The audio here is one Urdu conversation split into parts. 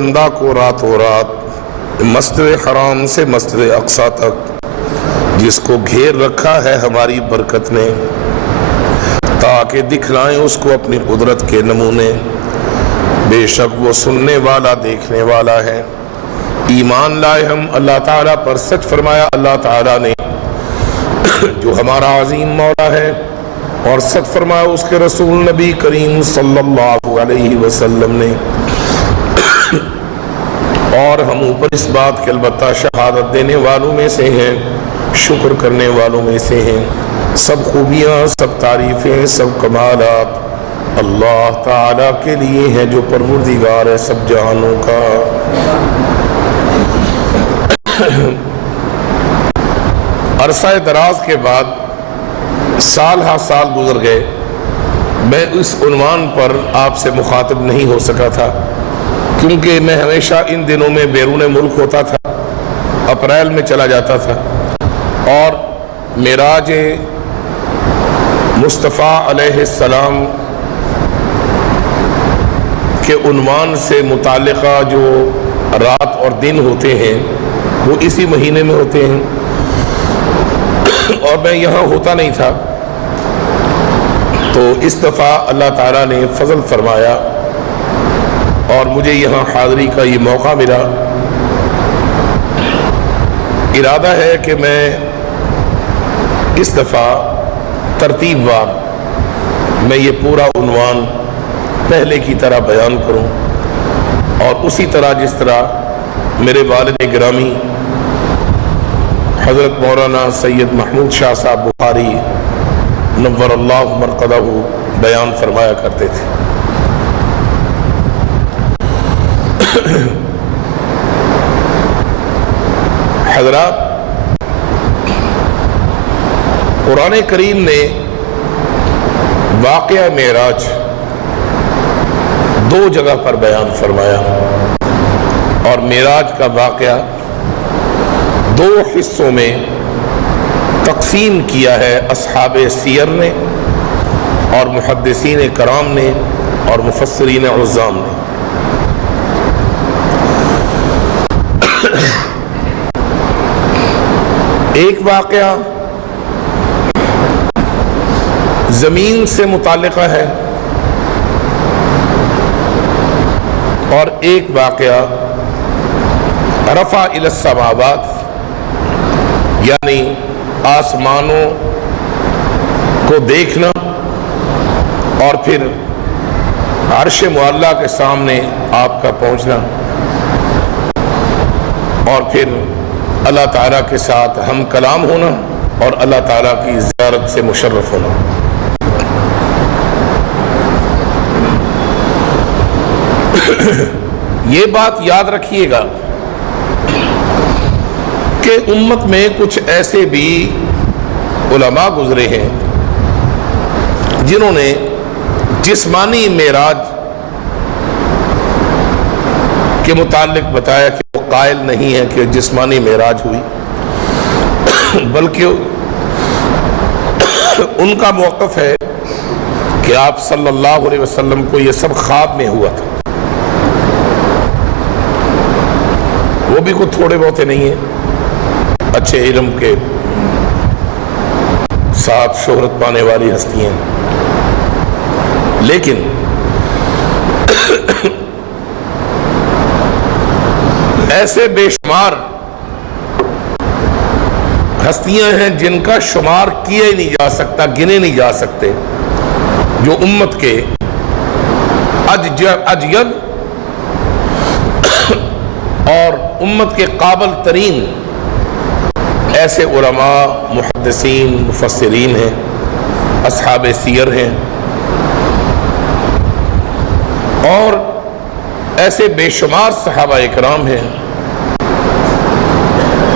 بندہ کو راتوں رات مسجد حرام سے مسجد اقصی تک جس کو گھیر رکھا ہے ہماری برکت نے، تاکہ دکھلائیں اس کو اپنی قدرت کے نمونے۔ بے شک وہ سننے والا دیکھنے والا ہے۔ ایمان لائے ہم اللہ تعالیٰ پر، سچ فرمایا اللہ تعالیٰ نے جو ہمارا عظیم مولا ہے، اور سچ فرمایا اس کے رسول نبی کریم صلی اللہ علیہ وسلم نے، اور ہم اوپر اس بات کے البتہ شہادت دینے والوں میں سے ہیں، شکر کرنے والوں میں سے ہیں۔ سب خوبیاں، سب تعریفیں، سب کمالات اللہ تعالیٰ کے لیے ہیں جو پروردگار ہے سب جہانوں کا۔ عرصہ دراز کے بعد سال ہا سال گزر گئے، میں اس عنوان پر آپ سے مخاطب نہیں ہو سکا تھا، کیونکہ میں ہمیشہ ان دنوں میں بیرون ملک ہوتا تھا، اپریل میں چلا جاتا تھا، اور معراج مصطفیٰ علیہ السلام کے عنوان سے متعلقہ جو رات اور دن ہوتے ہیں وہ اسی مہینے میں ہوتے ہیں، اور میں یہاں ہوتا نہیں تھا، تو اس دفعہ اللہ تعالیٰ نے فضل فرمایا اور مجھے یہاں حاضری کا یہ موقع ملا۔ ارادہ ہے کہ میں اس دفعہ ترتیب وار میں یہ پورا عنوان پہلے کی طرح بیان کروں، اور اسی طرح جس طرح میرے والد گرامی حضرت مولانا سید محمود شاہ صاحب بخاری نور اللہ مرقدہ بیان فرمایا کرتے تھے۔ حضرات، قرآن کریم نے واقعہ معراج دو جگہ پر بیان فرمایا، اور معراج کا واقعہ دو حصوں میں تقسیم کیا ہے اصحاب سیر نے اور محدثین کرام نے اور مفسرین عظام نے۔ ایک واقعہ زمین سے متعلقہ ہے، اور ایک واقعہ رفع الی السماوات، یعنی آسمانوں کو دیکھنا اور پھر عرش معلیٰ کے سامنے آپ کا پہنچنا، اور پھر اللہ تعالیٰ کے ساتھ ہم کلام ہونا اور اللہ تعالیٰ کی زیارت سے مشرف ہونا۔ یہ بات یاد رکھیے گا کہ امت میں کچھ ایسے بھی علماء گزرے ہیں جنہوں نے جسمانی معراج کے متعلق بتایا کہ وہ قائل نہیں ہے کہ جسمانی معراج ہوئی، بلکہ ان کا موقف ہے کہ آپ صلی اللہ علیہ وسلم کو یہ سب خواب میں ہوا تھا۔ وہ بھی کچھ تھوڑے بہت نہیں ہیں، اچھے علم کے ساتھ شہرت پانے والی ہستیاں، لیکن ایسے بے شمار ہستیاں ہیں جن کا شمار کیا ہی نہیں جا سکتا، گنے نہیں جا سکتے، جو امت کے اجید اور امت کے قابل ترین ایسے علماء، محدثین، مفسرین ہیں، اصحاب سیر ہیں، اور ایسے بے شمار صحابہ اکرام ہیں،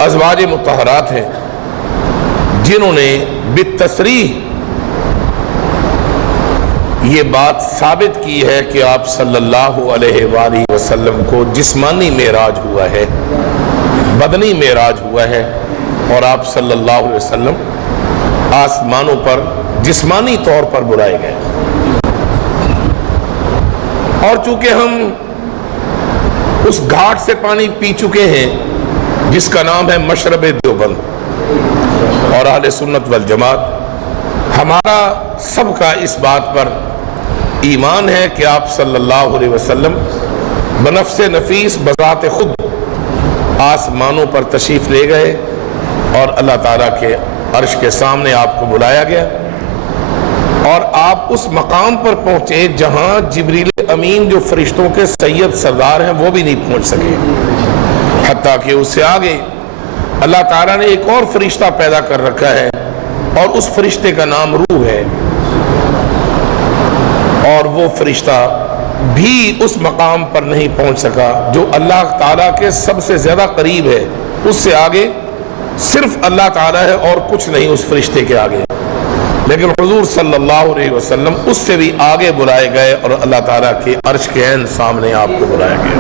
ازواج مطہرات ہیں، جنہوں نے بالتصریح یہ بات ثابت کی ہے کہ آپ صلی اللہ علیہ وآلہ وسلم کو جسمانی معراج ہوا ہے، بدنی معراج ہوا ہے، اور آپ صلی اللہ علیہ وسلم آسمانوں پر جسمانی طور پر بلائے گئے۔ اور چونکہ ہم اس گھاٹ سے پانی پی چکے ہیں جس کا نام ہے مشرب دیوبند. اور اہل سنت والجماعت ہمارا سب کا اس بات پر ایمان ہے کہ آپ صلی اللہ علیہ وسلم بنفس نفیس بذات خود آسمانوں پر تشریف لے گئے اور اللہ تعالیٰ کے عرش کے سامنے آپ کو بلایا گیا اور آپ اس مقام پر پہنچے جہاں جبریل امین جو فرشتوں کے سید سردار ہیں وہ بھی نہیں پہنچ سکے. حتیٰ کہ اس سے آگے اللہ تعالیٰ نے ایک اور فرشتہ پیدا کر رکھا ہے اور اس فرشتے کا نام روح ہے، اور وہ فرشتہ بھی اس مقام پر نہیں پہنچ سکا جو اللہ تعالیٰ کے سب سے زیادہ قریب ہے. اس سے آگے صرف اللہ تعالیٰ ہے اور کچھ نہیں اس فرشتے کے آگے. لیکن حضور صلی اللہ علیہ وسلم اس سے بھی آگے بلائے گئے اور اللہ تعالیٰ کے عرش کے عین سامنے آپ کو بلایا گیا.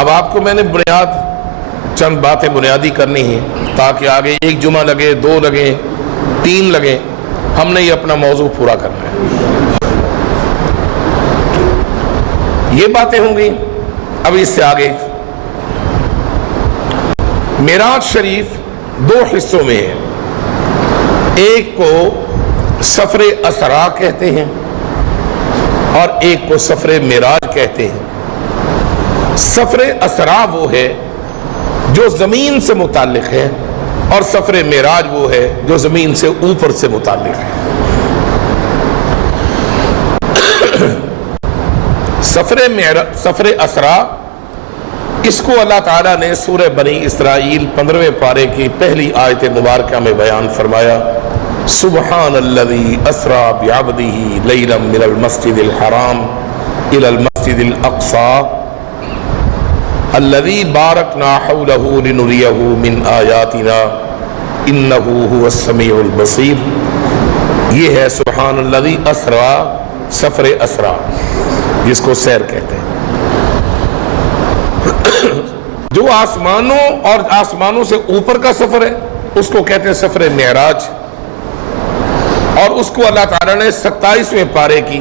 اب آپ کو میں نے چند باتیں بنیادی کرنی ہیں تاکہ آگے ایک جمعہ لگے، 2 لگے، 3 لگے، ہم نے یہ اپنا موضوع پورا کرنا ہے. یہ باتیں ہوں گی. اب اس سے آگے معراج شریف 2 حصوں میں ہے. ایک کو سفر اسراء کہتے ہیں اور ایک کو سفر معراج کہتے ہیں. سفر اسراء وہ ہے جو زمین سے متعلق ہے اور سفر معراج وہ ہے جو زمین سے اوپر سے متعلق ہے. سفر اسراء اس کو اللہ تعالیٰ نے سورہ بنی اسرائیل 15ویں پارے کی پہلی آیت مبارکہ میں بیان فرمایا. سبحان الذی اسریٰ بعبدہ لیلا من المسجد الحرام الی المسجد الاقصی الذی بارکنا حولہ لنریہ من آیاتنا انہ هو السمیع البصیر. یہ ہے سبحان الذی اسریٰ، سفر اسراء جس کو سیر کہتے ہیں. جو آسمانوں اور آسمانوں سے اوپر کا سفر ہے اس کو کہتے ہیں سفر معراج، اور اس کو اللہ تعالیٰ نے 27ویں پارے کی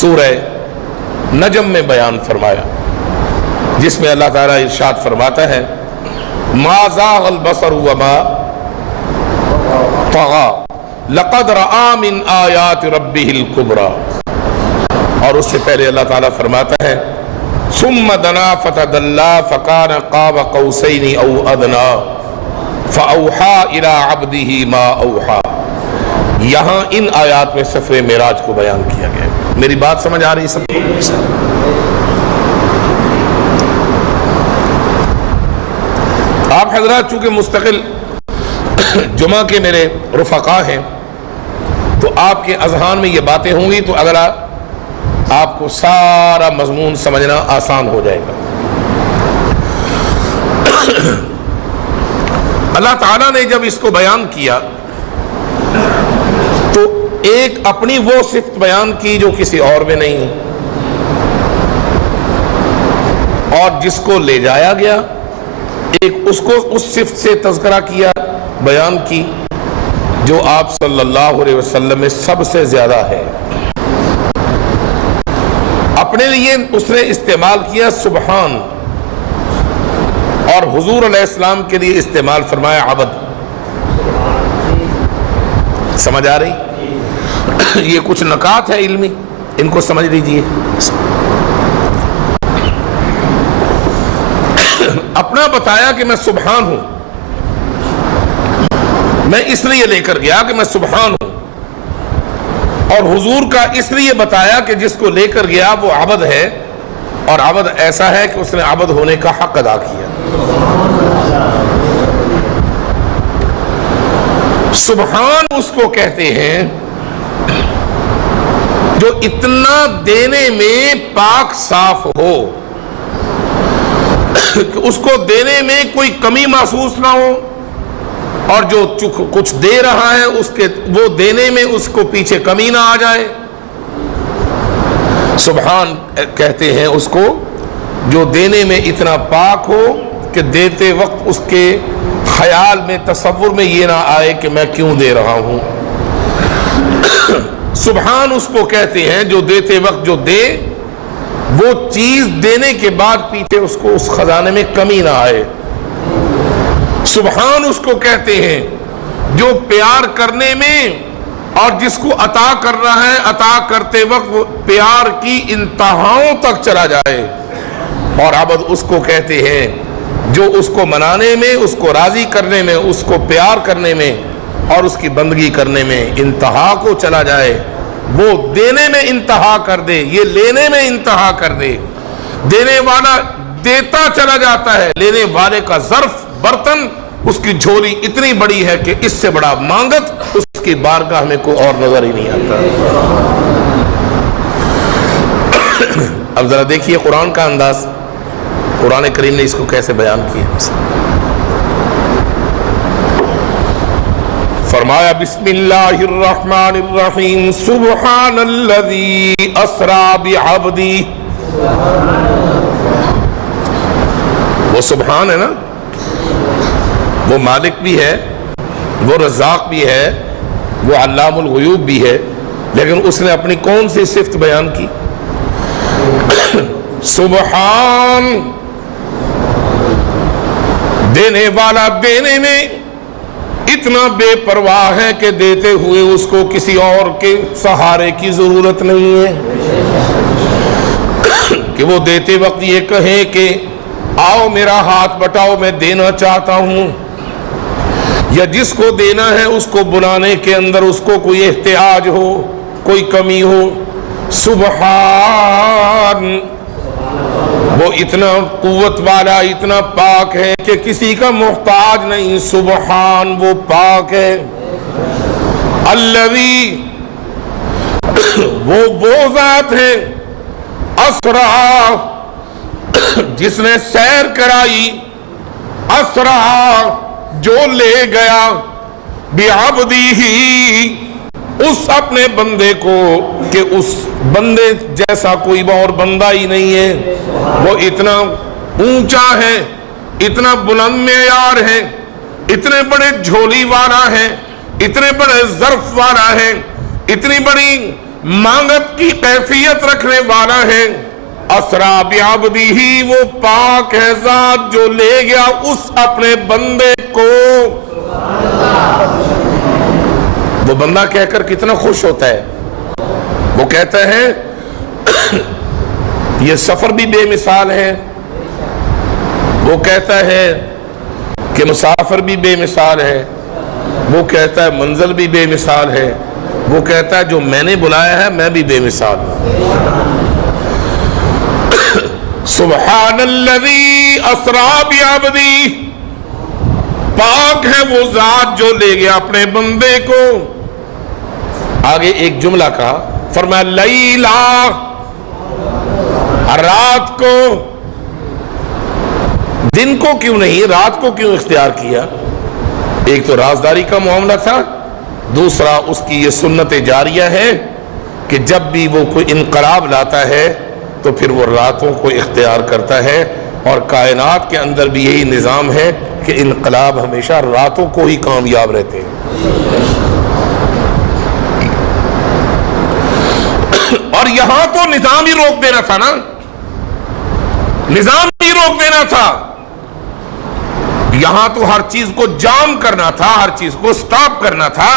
سورہ نجم میں بیان فرمایا، جس میں اللہ تعالیٰ ارشاد فرماتا ہے ما زاغ البصر وما طغى لقد رأى من آیات ربہ الکبریٰ. اور اس سے پہلے اللہ تعالیٰ فرماتا ہے ثم دنا فتدلی فکان قاب قوسین او ادنا فاوحى الی عبدہ ما اوحى. یہاں ان آیات میں سفر معراج کو بیان کیا گیا. میری بات سمجھ آ رہی سب کو؟ آپ حضرات چونکہ مستقل جمعہ کے میرے رفقا ہیں تو آپ کے اذہان میں یہ باتیں ہوں گی، تو اگر آپ کو سارا مضمون سمجھنا آسان ہو جائے گا. اللہ تعالیٰ نے جب اس کو بیان کیا تو ایک اپنی وہ صفت بیان کی جو کسی اور میں نہیں ہے، اور جس کو لے جایا گیا ایک اس کو اس صفت سے تذکرہ کیا، بیان کی جو آپ صلی اللہ علیہ وسلم میں سب سے زیادہ ہے. اپنے لیے اس نے استعمال کیا سبحان، اور حضور علیہ السلام کے لیے استعمال فرمایا عبد. سمجھ آ رہی؟ یہ کچھ نکات ہے علمی، ان کو سمجھ لیجئے. اپنا بتایا کہ میں سبحان ہوں، میں اس لیے لے کر گیا کہ میں سبحان ہوں، اور حضور کا اس لیے بتایا کہ جس کو لے کر گیا وہ عبد ہے، اور عبد ایسا ہے کہ اس نے عبد ہونے کا حق ادا کیا. سبحان اس کو کہتے ہیں جو اتنا دینے میں پاک صاف ہو کہ اس کو دینے میں کوئی کمی محسوس نہ ہو، اور جو کچھ دے رہا ہے اس کے وہ دینے میں اس کو پیچھے کمی نہ آ جائے. سبحان کہتے ہیں اس کو جو دینے میں اتنا پاک ہو کہ دیتے وقت اس کے خیال میں تصور میں یہ نہ آئے کہ میں کیوں دے رہا ہوں. سبحان اس کو کہتے ہیں جو دیتے وقت جو دے، وہ چیز دینے کے بعد پیچھے اس کو اس خزانے میں کمی نہ آئے۔ سبحان اس کو کہتے ہیں جو پیار کرنے میں اور جس کو عطا کر رہا ہے عطا کرتے وقت وہ پیار کی انتہاؤں تک چلا جائے۔ اور عبد اس کو کہتے ہیں جو اس کو منانے میں، اس کو راضی کرنے میں، اس کو پیار کرنے میں اور اس کی بندگی کرنے میں انتہا کو چلا جائے۔ وہ دینے میں انتہا کر دے، یہ لینے میں انتہا کر دے۔ دینے والا دیتا چلا جاتا ہے، لینے والے کا ظرف، برتن، اس کی جھولی اتنی بڑی ہے کہ اس سے بڑا مانگت اس کی بارگاہ میں کوئی اور نظر ہی نہیں آتا۔ اب ذرا دیکھیے قرآن کا انداز، قرآن کریم نے اس کو کیسے بیان کیا۔ فرمایا بسم اللہ الرحمن الرحیم سبحان الذی اسرا بعبدی۔ وہ سبحان ہے نا، وہ مالک بھی ہے، وہ رزاق بھی ہے، وہ علام الغیوب بھی ہے، لیکن اس نے اپنی کون سی صفت بیان کی؟ سبحان، دینے والا دینے میں اتنا بے پرواہ ہے کہ دیتے ہوئے اس کو کسی اور کے سہارے کی ضرورت نہیں ہے کہ وہ دیتے وقت یہ کہے کہ آؤ میرا ہاتھ بٹاؤ میں دینا چاہتا ہوں، یا جس کو دینا ہے اس کو بلانے کے اندر اس کو کوئی احتیاج ہو، کوئی کمی ہو۔ سبحان، وہ اتنا قوت والا، اتنا پاک ہے کہ کسی کا محتاج نہیں۔ سبحان، وہ پاک ہے۔ الذی، وہ ذات ہے، اسرا، جس نے سیر کرائی، اسرا، جو لے گیا، بعبدہ، اس اپنے بندے کو، کہ اس بندے جیسا کوئی اور بندہ ہی نہیں ہے۔ وہ اتنا اونچا ہے، اتنا بلند معیار ہے، اتنے بڑے جھولی والا ہے، اتنے بڑے ظرف والا ہے، اتنی بڑی مانگت کی کیفیت رکھنے والا ہے۔ اسرا بعبدہ، وہ پاک ہے ذات جو لے گیا اس اپنے بندے کو۔ وہ بندہ کہہ کر کتنا خوش ہوتا ہے، وہ کہتا ہے یہ سفر بھی بے مثال ہے، وہ کہتا ہے کہ مسافر بھی بے مثال ہے، وہ کہتا ہے منزل بھی بے مثال ہے، وہ کہتا ہے جو میں نے بلایا ہے میں بھی بے مثال ہوں۔ سبحان الذی اسرا بعبدہ، پاک ہے وہ ذات جو لے گیا اپنے بندے کو۔ آگے ایک جملہ کہا، فرمایا لیلا، رات کو، دن کو کیوں نہیں، رات کو کیوں اختیار کیا؟ ایک تو رازداری کا معاملہ تھا، دوسرا اس کی یہ سنت جاریہ ہے کہ جب بھی وہ کوئی انقلاب لاتا ہے تو پھر وہ راتوں کو اختیار کرتا ہے، اور کائنات کے اندر بھی یہی نظام ہے کہ انقلاب ہمیشہ راتوں کو ہی کامیاب رہتے ہیں۔ اور یہاں تو نظام ہی روک دینا تھا نا، نظام ہی روک دینا تھا، یہاں تو ہر چیز کو جام کرنا تھا، ہر چیز کو سٹاپ کرنا تھا،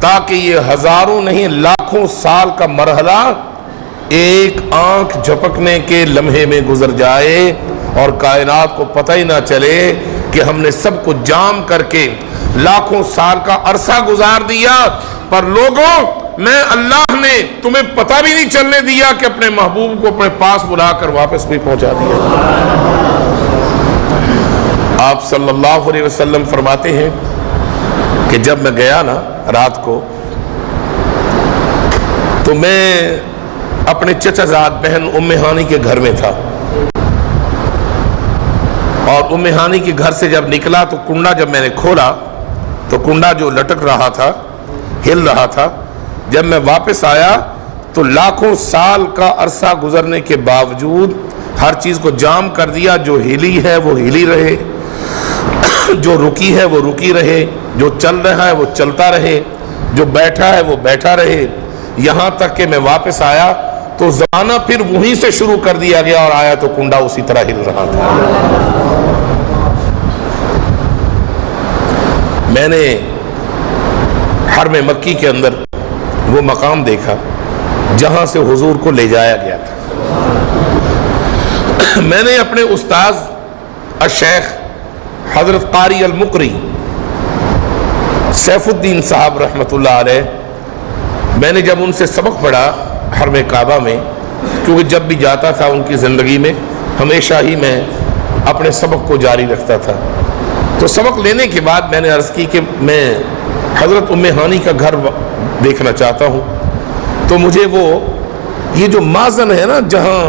تاکہ یہ ہزاروں نہیں لاکھوں سال کا مرحلہ ایک آنکھ جھپکنے کے لمحے میں گزر جائے اور کائنات کو پتہ ہی نہ چلے کہ ہم نے سب کو جام کر کے لاکھوں سال کا عرصہ گزار دیا، پر لوگوں میں اللہ نے تمہیں پتہ بھی نہیں چلنے دیا کہ اپنے محبوب کو اپنے پاس بلا کر واپس بھی پہنچا دیا۔ آپ صلی اللہ علیہ وسلم فرماتے ہیں کہ جب میں گیا نا رات کو تو میں اپنے چچا زاد بہن ام ہانی کے گھر میں تھا، اور ام ہانی کے گھر سے جب نکلا تو کنڈا جب میں نے کھولا تو کنڈا جو لٹک رہا تھا، ہل رہا تھا، جب میں واپس آیا تو لاکھوں سال کا عرصہ گزرنے کے باوجود ہر چیز کو جام کر دیا، جو ہلی ہے وہ ہلی رہے، جو رکی ہے وہ رکی رہے، جو چل رہا ہے وہ چلتا رہے، جو بیٹھا ہے وہ بیٹھا رہے، یہاں تک کہ میں واپس آیا تو زمانہ پھر وہیں سے شروع کر دیا گیا اور آیا تو کنڈا اسی طرح ہل رہا تھا۔ میں نے حرم مکی کے اندر وہ مقام دیکھا جہاں سے حضور کو لے جایا گیا تھا۔ میں نے اپنے استاذ الشیخ حضرت قاری المقری سیف الدین صاحب رحمۃ اللہ علیہ، میں نے جب ان سے سبق پڑھا حرم کعبہ میں، کیونکہ جب بھی جاتا تھا ان کی زندگی میں ہمیشہ ہی میں اپنے سبق کو جاری رکھتا تھا، تو سبق لینے کے بعد میں نے عرض کی کہ میں حضرت ام ہانی کا گھر دیکھنا چاہتا ہوں، تو مجھے وہ یہ جو مازن ہے نا جہاں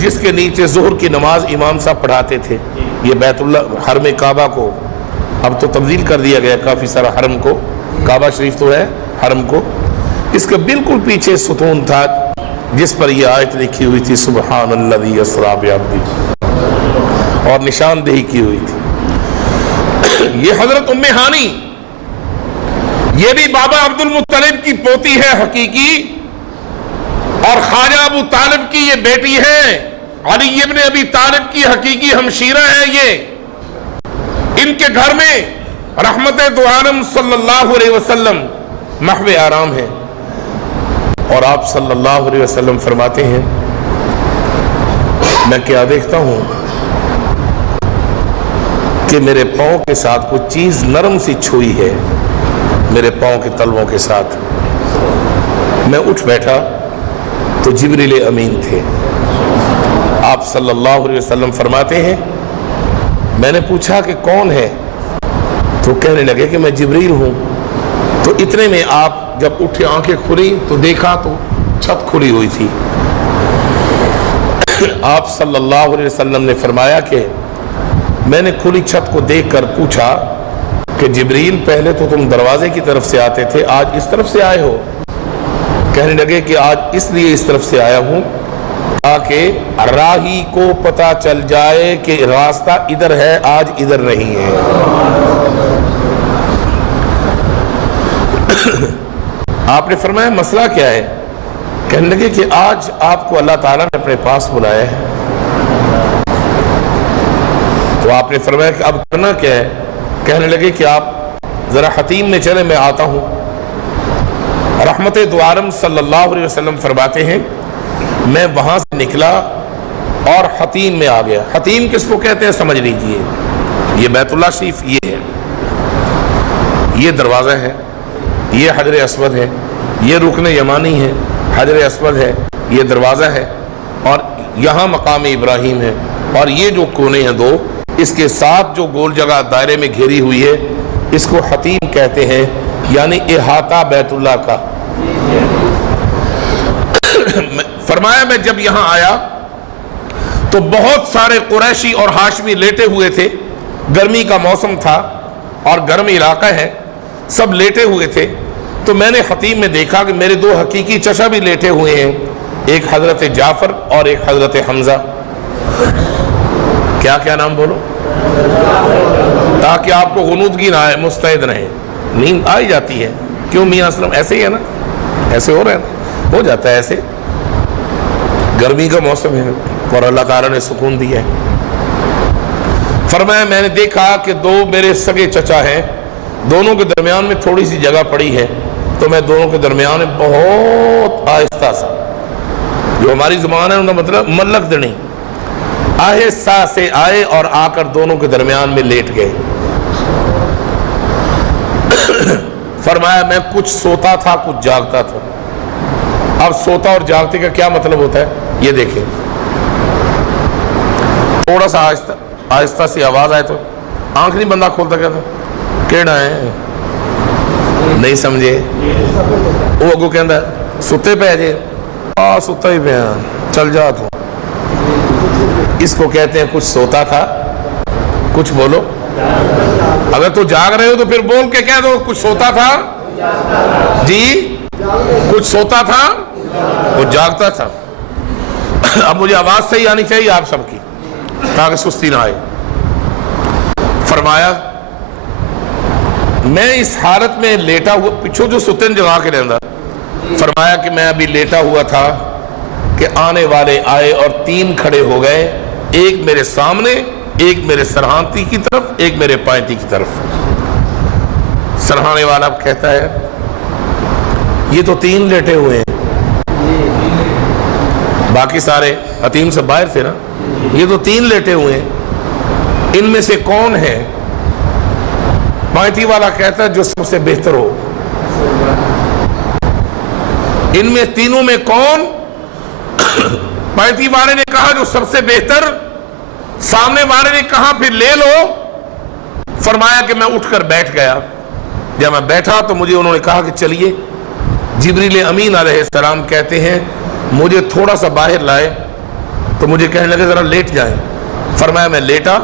جس کے نیچے ظہر کی نماز امام صاحب پڑھاتے تھے، یہ بیت اللہ حرم کعبہ کو اب تو تبدیل کر دیا گیا کافی سارا حرم کو، کعبہ شریف تو ہے حرم کو، اس کے بالکل پیچھے ستون تھا جس پر یہ آیت لکھی ہوئی تھی سبحان الذی اسری بعبدہ، اور نشاندہی کی ہوئی تھی۔ یہ حضرت ام ہانی یہ بھی بابا عبد المطلب کی پوتی ہے حقیقی، اور خواجہ ابو طالب کی یہ بیٹی ہے، علی ابن ابی طالب کی حقیقی ہمشیرہ ہے یہ۔ ان کے گھر میں رحمت دو عالم صلی اللہ علیہ وسلم محو آرام ہے، اور آپ صلی اللہ علیہ وسلم فرماتے ہیں میں کیا دیکھتا ہوں کہ میرے پاؤں کے ساتھ کچھ چیز نرم سی چھوئی ہے، میرے پاؤں کے تلووں کے ساتھ۔ میں اٹھ بیٹھا تو جبریل امین تھے۔ آپ صلی اللہ علیہ وسلم فرماتے ہیں میں نے پوچھا کہ کون ہے، تو کہنے لگے کہ میں جبریل ہوں۔ تو اتنے میں آپ جب اٹھے آنکھیں کھلی تو دیکھا تو چھت کھلی ہوئی تھی۔ آپ صلی اللہ علیہ وسلم نے فرمایا کہ میں نے کھلی چھت کو دیکھ کر پوچھا کہ جبریل پہلے تو تم دروازے کی طرف سے آتے تھے، آج اس طرف سے آئے ہو؟ کہنے لگے کہ آج اس لیے اس طرف سے آیا ہوں تاکہ راہی کو پتہ چل جائے کہ راستہ ادھر ہے، آج ادھر نہیں ہے۔ آپ نے فرمایا مسئلہ کیا ہے؟ کہنے لگے کہ آج آپ کو اللہ تعالیٰ نے اپنے پاس بلایا ہے۔ تو آپ نے فرمایا کہ اب کرنا کیا ہے؟ کہنے لگے کہ آپ ذرا حتیم میں چلے، میں آتا ہوں۔ رحمت دو عالم صلی اللہ علیہ وسلم فرماتے ہیں میں وہاں سے نکلا اور حتیم میں آ گیا۔ حتیم کس کو کہتے ہیں سمجھ لیجئے، یہ بیت اللہ شریف یہ ہے، یہ دروازہ ہے، یہ حجر اسود ہے، یہ رکن یمانی ہے، حجر اسود ہے، یہ دروازہ ہے، اور یہاں مقام ابراہیم ہے، اور یہ جو کونے ہیں دو، اس کے ساتھ جو گول جگہ دائرے میں گھیری ہوئی ہے اس کو حتیم کہتے ہیں، یعنی احاطہ بیت اللہ کا۔ فرمایا میں جب یہاں آیا تو بہت سارے قریشی اور ہاشمی لیٹے ہوئے تھے، گرمی کا موسم تھا اور گرم علاقہ ہے، سب لیٹے ہوئے تھے۔ تو میں نے حتیم میں دیکھا کہ میرے دو حقیقی چچا بھی لیٹے ہوئے ہیں، ایک حضرت جعفر اور ایک حضرت حمزہ۔ کیا کیا نام بولو تاکہ آپ کو غنودگی نہ آئے، مستعد رہیں۔ نیند آئی جاتی ہے، کیوں میاں اسلم ایسے ہی ہے نا، ایسے ہو رہے ہیں، ہو جاتا ہے ایسے، گرمی کا موسم ہے اور اللہ تعالیٰ نے سکون دیا ہے۔ فرمایا میں نے دیکھا کہ دو میرے سگے چچا ہیں، دونوں کے درمیان میں تھوڑی سی جگہ پڑی ہے، تو میں دونوں کے درمیان میں بہت آہستہ سا، جو ہماری زبان ہے ان کا مطلب ملک دڑی، آہستہ سے آئے اور آ کر دونوں کے درمیان میں لیٹ گئے۔ فرمایا میں کچھ سوتا تھا کچھ جاگتا تھا۔ اب سوتا اور جاگتے کا کیا مطلب ہوتا ہے یہ دیکھیں، تھوڑا سا آہستہ سی آواز آئے تو آنکھ نہیں بندہ کھولتا، کہتا کیڑا ہے نہیں سمجھے، وہ اگو کہندا ستے پہ جے، ستا ہی پہ چل جا تو، اس کو کہتے ہیں کچھ سوتا تھا کچھ بولو۔ اگر تو جاگ رہے ہو تو پھر بول کے کہہ دو کچھ سوتا تھا جی، کچھ سوتا تھا کچھ جاگتا تھا۔ اب مجھے آواز صحیح آنی چاہیے آپ سب کی تاکہ سستی نہ آئے۔ فرمایا میں اس حالت میں لیٹا ہوا پچھو جو ستن جگا کے رہندا فرمایا کہ میں ابھی لیٹا ہوا تھا کہ آنے والے آئے اور 3 کھڑے ہو گئے، ایک میرے سامنے، ایک میرے سرہانتی کی طرف، ایک میرے پائنتی کی طرف۔ سرہانے والا کہتا ہے یہ تو 3 لیٹے ہوئے ہیں، باقی سارے حتیم سے باہر تھے نا، یہ تو 3 لیٹے ہوئے ہیں، ان میں سے کون ہے؟ پائنتی والا کہتا ہے جو سب سے بہتر ہو۔ ان میں تینوں میں کون؟ پائنتی والے نے کہا جو سب سے بہتر۔ سامنے والے نے کہا پھر لے لو۔ فرمایا کہ میں اٹھ کر بیٹھ گیا۔ جب میں بیٹھا تو مجھے انہوں نے کہا کہ چلیے۔ جبریل امین علیہ السلام کہتے ہیں مجھے تھوڑا سا باہر لائے تو مجھے کہنے لگے ذرا لیٹ جائیں۔ فرمایا میں لیٹا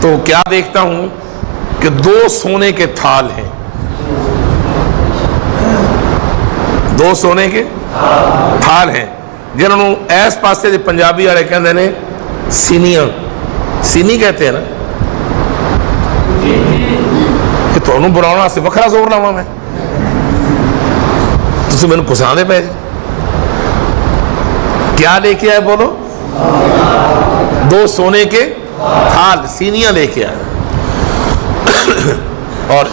تو کیا دیکھتا ہوں کہ 2 سونے کے تھال ہیں، 2 سونے کے تھال ہیں جنہوں نے ایس پاسے دے پنجابی والے کہندے نے سینیاں، سینی کہتے ہیں نا، کہ تھانوں بناؤنا سے وکھرا زور لاواں میں، تسی مینوں کساندے پے جی۔ کیا لے کے آئے بولو؟ 2 سونے کے تھال، سینیاں لے کے آئے، اور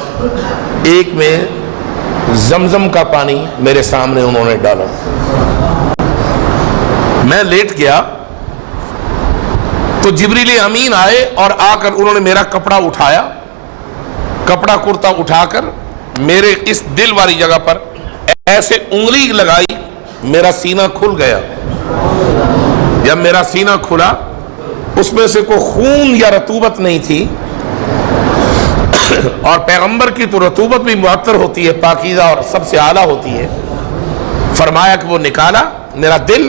ایک میں زمزم کا پانی میرے سامنے انہوں نے ڈالا۔ میں لیٹ گیا تو جبریل امین آئے اور آ کر انہوں نے میرا کپڑا اٹھایا، کپڑا کرتا اٹھا کر میرے اس دل والی جگہ پر ایسے انگلی لگائی، میرا سینہ کھل گیا۔ جب میرا سینہ کھلا اس میں سے کوئی خون یا رطوبت نہیں تھی، اور پیغمبر کی تو رطوبت بھی معطر ہوتی ہے، پاکیزہ اور سب سے اعلیٰ ہوتی ہے۔ فرمایا کہ وہ نکالا میرا دل،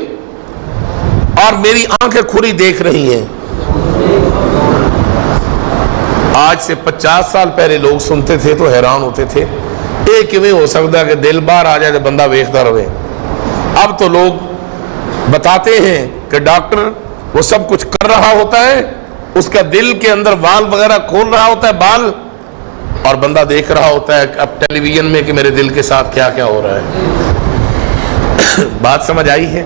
اور میری آنکھیں کھلی دیکھ رہی ہیں۔ آج سے 50 سال پہلے لوگ سنتے تھے تو حیران ہوتے تھے ایک کیویں ہو سکتا ہے کہ دل باہر آ جائے تو بندہ ویکھدا رہے۔ اب تو لوگ بتاتے ہیں کہ ڈاکٹر وہ سب کچھ کر رہا ہوتا ہے، اس کا دل کے اندر وال وغیرہ کھول رہا ہوتا ہے، بال، اور بندہ دیکھ رہا ہوتا ہے اب ٹیلی ویژن میں کہ میرے دل کے ساتھ کیا کیا ہو رہا ہے۔ بات سمجھ آئی ہے؟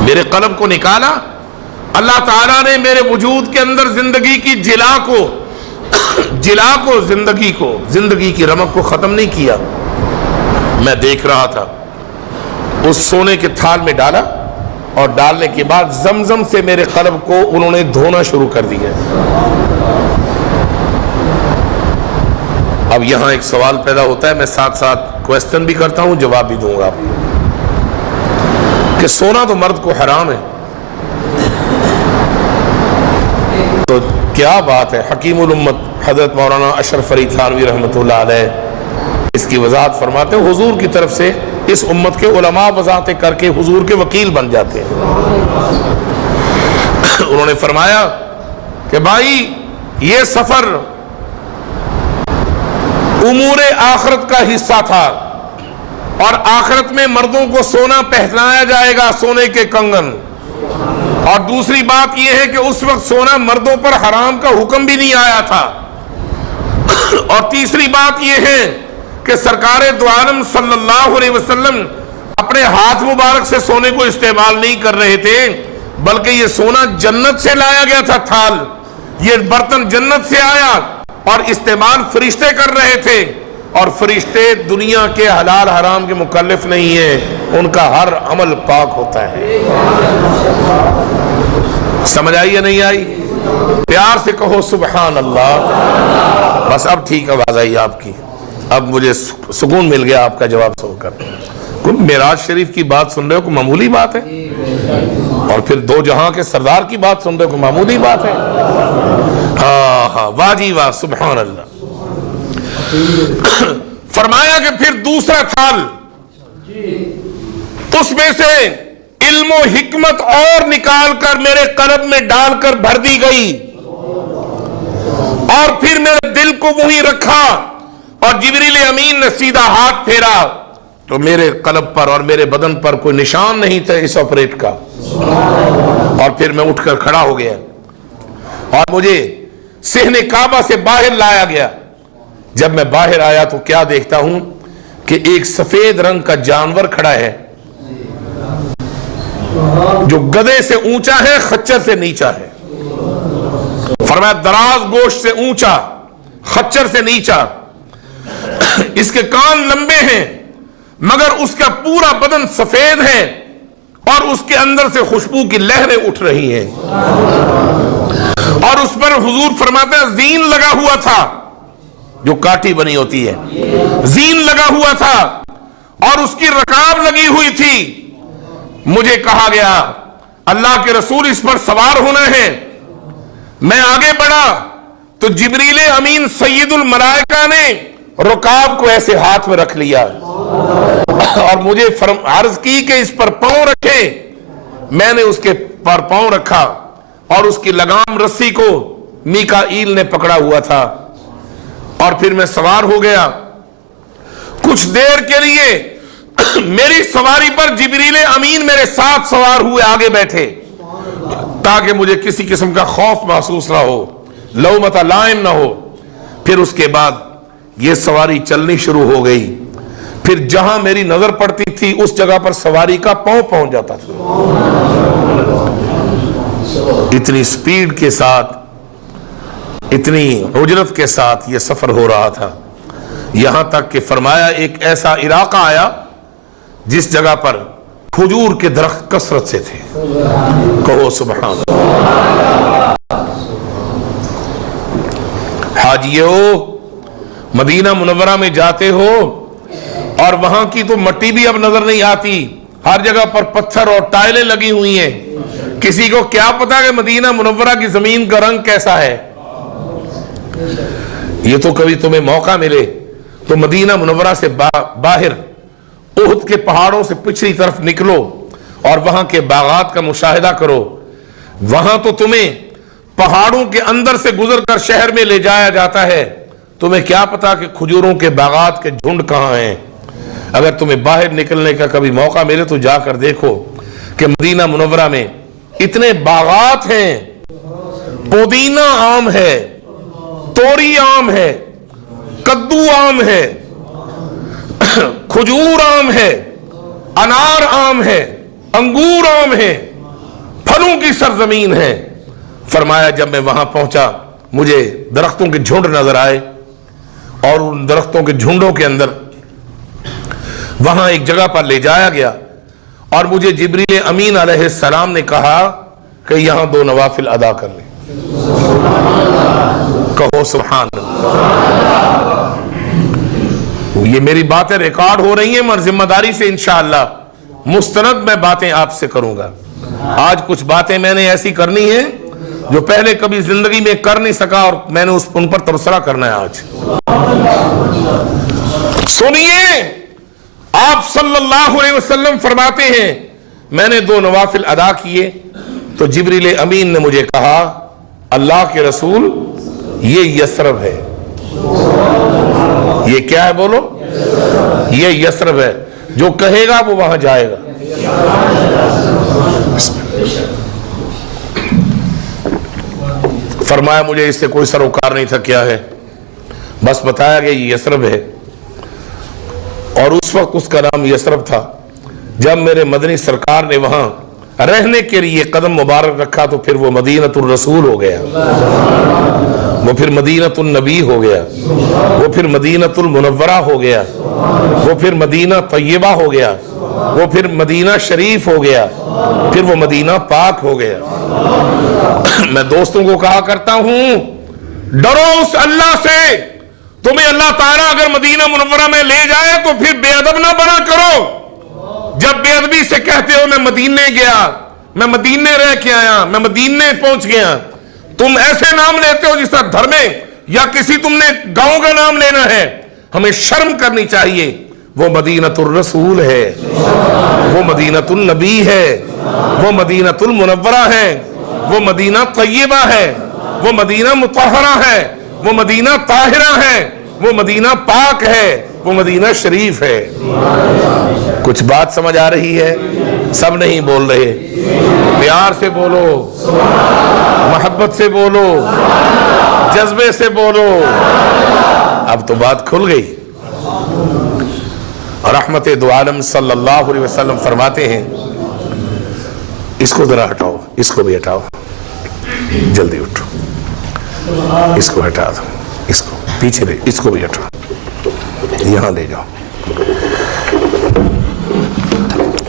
میرے قلب کو نکالا، اللہ تعالیٰ نے میرے وجود کے اندر زندگی کی جلا کو زندگی کی رمق کو ختم نہیں کیا۔ میں دیکھ رہا تھا، اس سونے کے تھال میں ڈالا، اور ڈالنے کے بعد زمزم سے میرے قلب کو انہوں نے دھونا شروع کر دیا۔ اب یہاں ایک سوال پیدا ہوتا ہے، میں ساتھ ساتھ کویسچن بھی کرتا ہوں، جواب بھی دوں گا آپ کو، کہ سونا تو مرد کو حرام ہے، تو کیا بات ہے؟ حکیم الامت حضرت مولانا اشرف علی تھانوی رحمۃ اللہ علیہ اس کی وضاحت فرماتے ہیں، حضور کی طرف سے اس امت کے علماء وضاحتیں کر کے حضور کے وکیل بن جاتے ہیں۔ انہوں نے فرمایا کہ بھائی یہ سفر امور آخرت کا حصہ تھا، اور آخرت میں مردوں کو سونا پہنایا جائے گا، سونے کے کنگن، اور دوسری بات یہ ہے کہ اس وقت سونا مردوں پر حرام کا حکم بھی نہیں آیا تھا، اور تیسری بات یہ ہے کہ سرکار دو عالم صلی اللہ علیہ وسلم اپنے ہاتھ مبارک سے سونے کو استعمال نہیں کر رہے تھے، بلکہ یہ سونا جنت سے لایا گیا تھا، تھال، یہ برتن جنت سے آیا، اور استعمال فرشتے کر رہے تھے، اور فرشتے دنیا کے حلال حرام کے مکلف نہیں ہیں، ان کا ہر عمل پاک ہوتا ہے۔ سمجھ آئی یا نہیں آئی؟ پیار سے کہو سبحان اللہ۔ بس اب ٹھیک آواز آئی آپ کی، اب مجھے سکون مل گیا آپ کا جواب سن کر۔ کوئی معراج شریف کی بات سن رہے ہو، کوئی معمولی بات ہے؟ اور پھر 2 جہاں کے سردار کی بات سن رہے ہو، کوئی معمولی بات ہے؟ ہاں واہ جی واہ، سبحان اللہ۔ فرمایا کہ پھر دوسرا تھال، اس میں سے علم و حکمت اور نکال کر میرے قلب میں ڈال کر بھر دی گئی، اور پھر میرے دل کو وہیں رکھا، اور جبریل امین نے سیدھا ہاتھ پھیرا تو میرے قلب پر اور میرے بدن پر کوئی نشان نہیں تھا اس آپریٹ کا، اور پھر میں اٹھ کر کھڑا ہو گیا، اور مجھے صحن کعبہ سے باہر لایا گیا۔ جب میں باہر آیا تو کیا دیکھتا ہوں کہ ایک سفید رنگ کا جانور کھڑا ہے جو گدھے سے اونچا ہے، خچر سے نیچا ہے۔ فرمایا دراز گوشت سے اونچا، خچر سے نیچا، اس کے کان لمبے ہیں مگر اس کا پورا بدن سفید ہے اور اس کے اندر سے خوشبو کی لہریں اٹھ رہی ہیں، اور اس پر حضور فرماتے ہیں زین لگا ہوا تھا، جو کاٹی بنی ہوتی ہے، زین لگا ہوا تھا اور اس کی رکاب لگی ہوئی تھی۔ مجھے کہا گیا اللہ کے رسول اس پر سوار ہونا ہے۔ میں آگے بڑھا تو جبریل امین سید الملائکہ نے رکاب کو ایسے ہاتھ میں رکھ لیا اور مجھے عرض کی کہ اس پر پاؤں رکھے۔ میں نے اس کے پر پاؤں رکھا اور اس کی لگام رسی کو میکائیل نے پکڑا ہوا تھا، اور پھر میں سوار ہو گیا۔ کچھ دیر کے لیے میری سواری پر جبریل امین میرے ساتھ سوار ہوئے، آگے بیٹھے، تاکہ مجھے کسی قسم کا خوف محسوس نہ ہو، لومۃ لائم نہ ہو۔ پھر اس کے بعد یہ سواری چلنی شروع ہو گئی۔ پھر جہاں میری نظر پڑتی تھی اس جگہ پر سواری کا پاؤں پہنچ جاتا تھا۔ اتنی سپیڈ کے ساتھ، اتنی اجرت کے ساتھ یہ سفر ہو رہا تھا، یہاں تک کہ فرمایا ایک ایسا علاقہ آیا جس جگہ پر کھجور کے درخت کثرت سے تھے۔ کہو سبحان اللہ۔ حاجیو، مدینہ منورہ میں جاتے ہو اور وہاں کی تو مٹی بھی اب نظر نہیں آتی، ہر جگہ پر پتھر اور ٹائلیں لگی ہوئی ہیں۔ کسی کو کیا پتا کہ مدینہ منورہ کی زمین کا رنگ کیسا ہے؟ یہ تو کبھی تمہیں موقع ملے تو مدینہ منورہ سے باہر احد کے پہاڑوں سے پچھلی طرف نکلو اور وہاں کے باغات کا مشاہدہ کرو۔ وہاں تو تمہیں پہاڑوں کے اندر سے گزر کر شہر میں لے جایا جاتا ہے، تمہیں کیا پتا کہ کھجوروں کے باغات کے جھنڈ کہاں ہیں۔ اگر تمہیں باہر نکلنے کا کبھی موقع ملے تو جا کر دیکھو کہ مدینہ منورہ میں اتنے باغات ہیں، پودینہ آم ہے، توری آم ہے، کدو آم ہے، کھجور آم ہے، انار آم ہے، انگور آم ہے، پھلوں کی سرزمین ہے۔ فرمایا جب میں وہاں پہنچا مجھے درختوں کے جھنڈ نظر آئے، اور ان درختوں کے جھنڈوں کے اندر وہاں ایک جگہ پر لے جایا گیا، اور مجھے جبریل امین علیہ السلام نے کہا کہ یہاں 2 نوافل ادا کر لیں۔ کہو سبحان اللہ۔ یہ میری باتیں ریکارڈ ہو رہی ہیں، میں ذمہ داری سے انشاءاللہ مستند میں باتیں آپ سے کروں گا۔ آج کچھ باتیں میں نے ایسی کرنی ہیں جو پہلے کبھی زندگی میں کر نہیں سکا، اور میں نے ان پر تبصرہ کرنا ہے آج۔ سنیے، آپ صلی اللہ علیہ وسلم فرماتے ہیں میں نے 2 نوافل ادا کیے تو جبریل امین نے مجھے کہا اللہ کے رسول یہ یثرب ہے۔ یہ کیا ہے بولو؟ یہ یثرب ہے، جو کہے گا وہ وہاں جائے گا۔ فرمایا مجھے اس سے کوئی سروکار نہیں تھا کیا ہے، بس بتایا کہ یہ یثرب ہے، اور اس وقت اس کا نام یثرب تھا۔ جب میرے مدنی سرکار نے وہاں رہنے کے لیے قدم مبارک رکھا تو پھر وہ مدینۃ الرسول ہو گیا، وہ پھر مدینۃ النبی ہو گیا، وہ پھر مدینۃ المنورہ ہو گیا، وہ پھر مدینہ طیبہ ہو گیا، وہ پھر مدینہ شریف ہو گیا، پھر وہ مدینہ پاک ہو گیا۔ میں دوستوں کو کہا کرتا ہوں ڈرو اس اللہ سے، تمہیں اللہ تعالیٰ اگر مدینہ منورہ میں لے جائے تو پھر بے ادب نہ بنا کرو۔ جب بے ادبی سے کہتے ہو میں مدینے گیا، میں مدینے رہ کے آیا، میں مدینے پہنچ گیا، تم ایسے نام لیتے ہو جس طرح دھرمے یا کسی تم نے گاؤں کا نام لینا ہے، ہمیں شرم کرنی چاہیے۔ وہ مدینۃ الرسول ہے، وہ مدینۃ النبی ہے، وہ مدینۃ المنورہ ہے، وہ مدینہ طیبہ ہے، وہ مدینہ مطہرہ ہے، وہ مدینہ طاہرہ ہے، وہ مدینہ پاک ہے، وہ مدینہ شریف ہے۔ کچھ بات سمجھ آ رہی ہے؟ سب نہیں بول رہے، پیار سے بولو، محبت سے بولو، جذبے سے بولو۔ اب تو بات کھل گئی. رحمت دو عالم صلی اللہ علیہ وسلم فرماتے ہیں اس کو ذرا ہٹاؤ, اس کو بھی ہٹاؤ, جلدی اٹھو, اس کو ہٹا دو, اس کو پیچھے لے, اس کو بھی ہٹاؤ, یہاں لے جاؤ,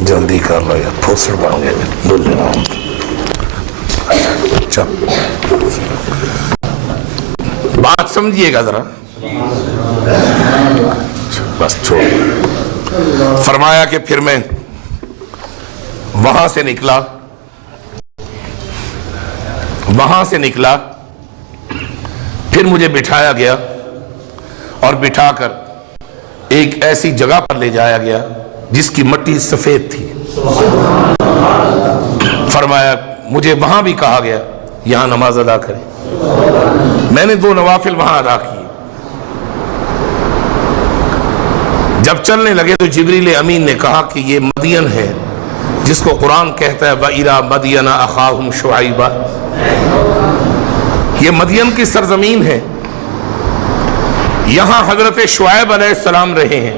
جلدی کر لو یار, پھوسڑ بن گئے, بھول جاؤ. چل بات سمجھیے گا ذرا, بس چھوڑ. فرمایا کہ پھر میں وہاں سے نکلا, پھر مجھے بٹھایا گیا اور بٹھا کر ایک ایسی جگہ پر لے جایا گیا جس کی مٹی سفید تھی. فرمایا مجھے وہاں بھی کہا گیا یہاں نماز ادا کریں. میں نے 2 نوافل وہاں ادا کیے. جب چلنے لگے تو جبریل امین نے کہا کہ یہ مدین ہے جس کو قرآن کہتا ہے وَإِلَىٰ مَدْيَنَ أَخَاهُمْ شُعَيْبًا. یہ مدین کی سرزمین ہے, یہاں حضرت شعیب علیہ السلام رہے ہیں.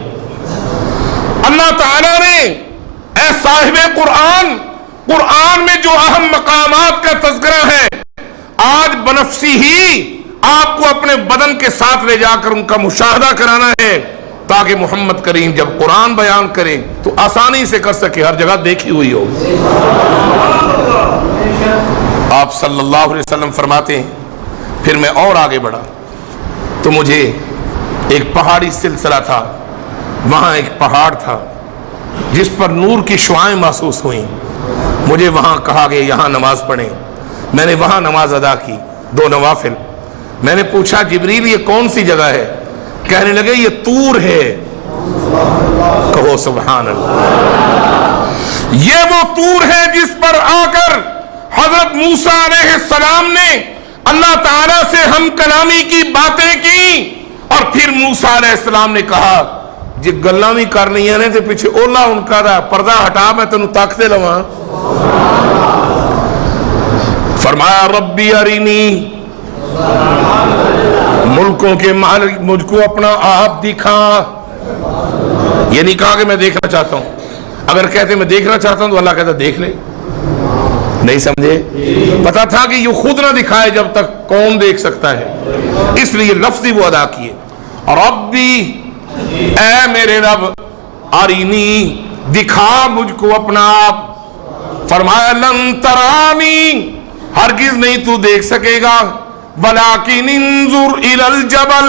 اللہ تعالیٰ نے اے صاحب قرآن میں جو اہم مقامات کا تذکرہ ہے آج بنفسی ہی آپ کو اپنے بدن کے ساتھ لے جا کر ان کا مشاہدہ کرانا ہے تاکہ محمد کریم جب قرآن بیان کریں تو آسانی سے کر سکے, ہر جگہ دیکھی ہوئی ہو. آپ صلی اللہ علیہ وسلم فرماتے ہیں پھر میں اور آگے بڑھا تو مجھے ایک پہاڑی سلسلہ تھا, وہاں ایک پہاڑ تھا جس پر نور کی شعائیں محسوس ہوئیں. مجھے وہاں کہا گیا یہاں نماز پڑھیں. میں نے وہاں نماز ادا کی 2 نوافل. میں نے پوچھا جبریل یہ کون سی جگہ ہے؟ کہنے لگے یہ طور ہے. کہو سبحان اللہ. یہ وہ طور ہے جس پر آ کر حضرت موسیٰ علیہ السلام نے اللہ تعالیٰ سے ہم کلامی کی باتیں کی اور پھر موسیٰ علیہ السلام نے کہا جی گلاں بھی کرنی ہے تے پیچھے اولا ان کا دا پردہ ہٹا میں تینوں طاقتیں لواں. فرمایا ربی ارینی, ملکوں کے مالک مجھ کو اپنا آپ دکھا. یہ نہیں کہا کہ میں دیکھنا چاہتا ہوں, اگر کہتے میں دیکھنا چاہتا ہوں تو اللہ کہتا دیکھ لے. نہیں سمجھے؟ پتا تھا کہ یہ خود نہ دکھائے جب تک کون دیکھ سکتا ہے, اس لیے لفظی وہ ادا کیے. ربی اے میرے رب, ارینی دکھا مجھ کو اپنا آپ. فرمایا لن ترانی, ہرگز نہیں تو دیکھ سکے گا, ولیکن انظر الی الجبل,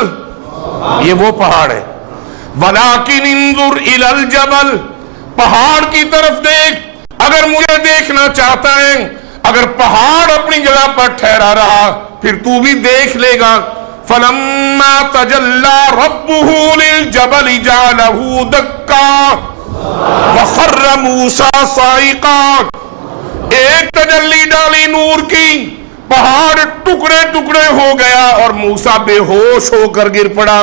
یہ وہ پہاڑ ہے. ولیکن انظر الی الجبل, پہاڑ کی طرف دیکھ. اگر مجھے دیکھنا چاہتا ہے, اگر پہاڑ اپنی جگہ پر ٹھہرا رہا پھر تو بھی دیکھ لے گا. فلما تجلی ربہ للجبل جعلہ دکا وخر موسیٰ صاعقا. ایک تجلی ڈالی نور کی, پہاڑ ٹکڑے ٹکڑے ہو گیا اور موسیٰ بے ہوش ہو کر گر پڑا.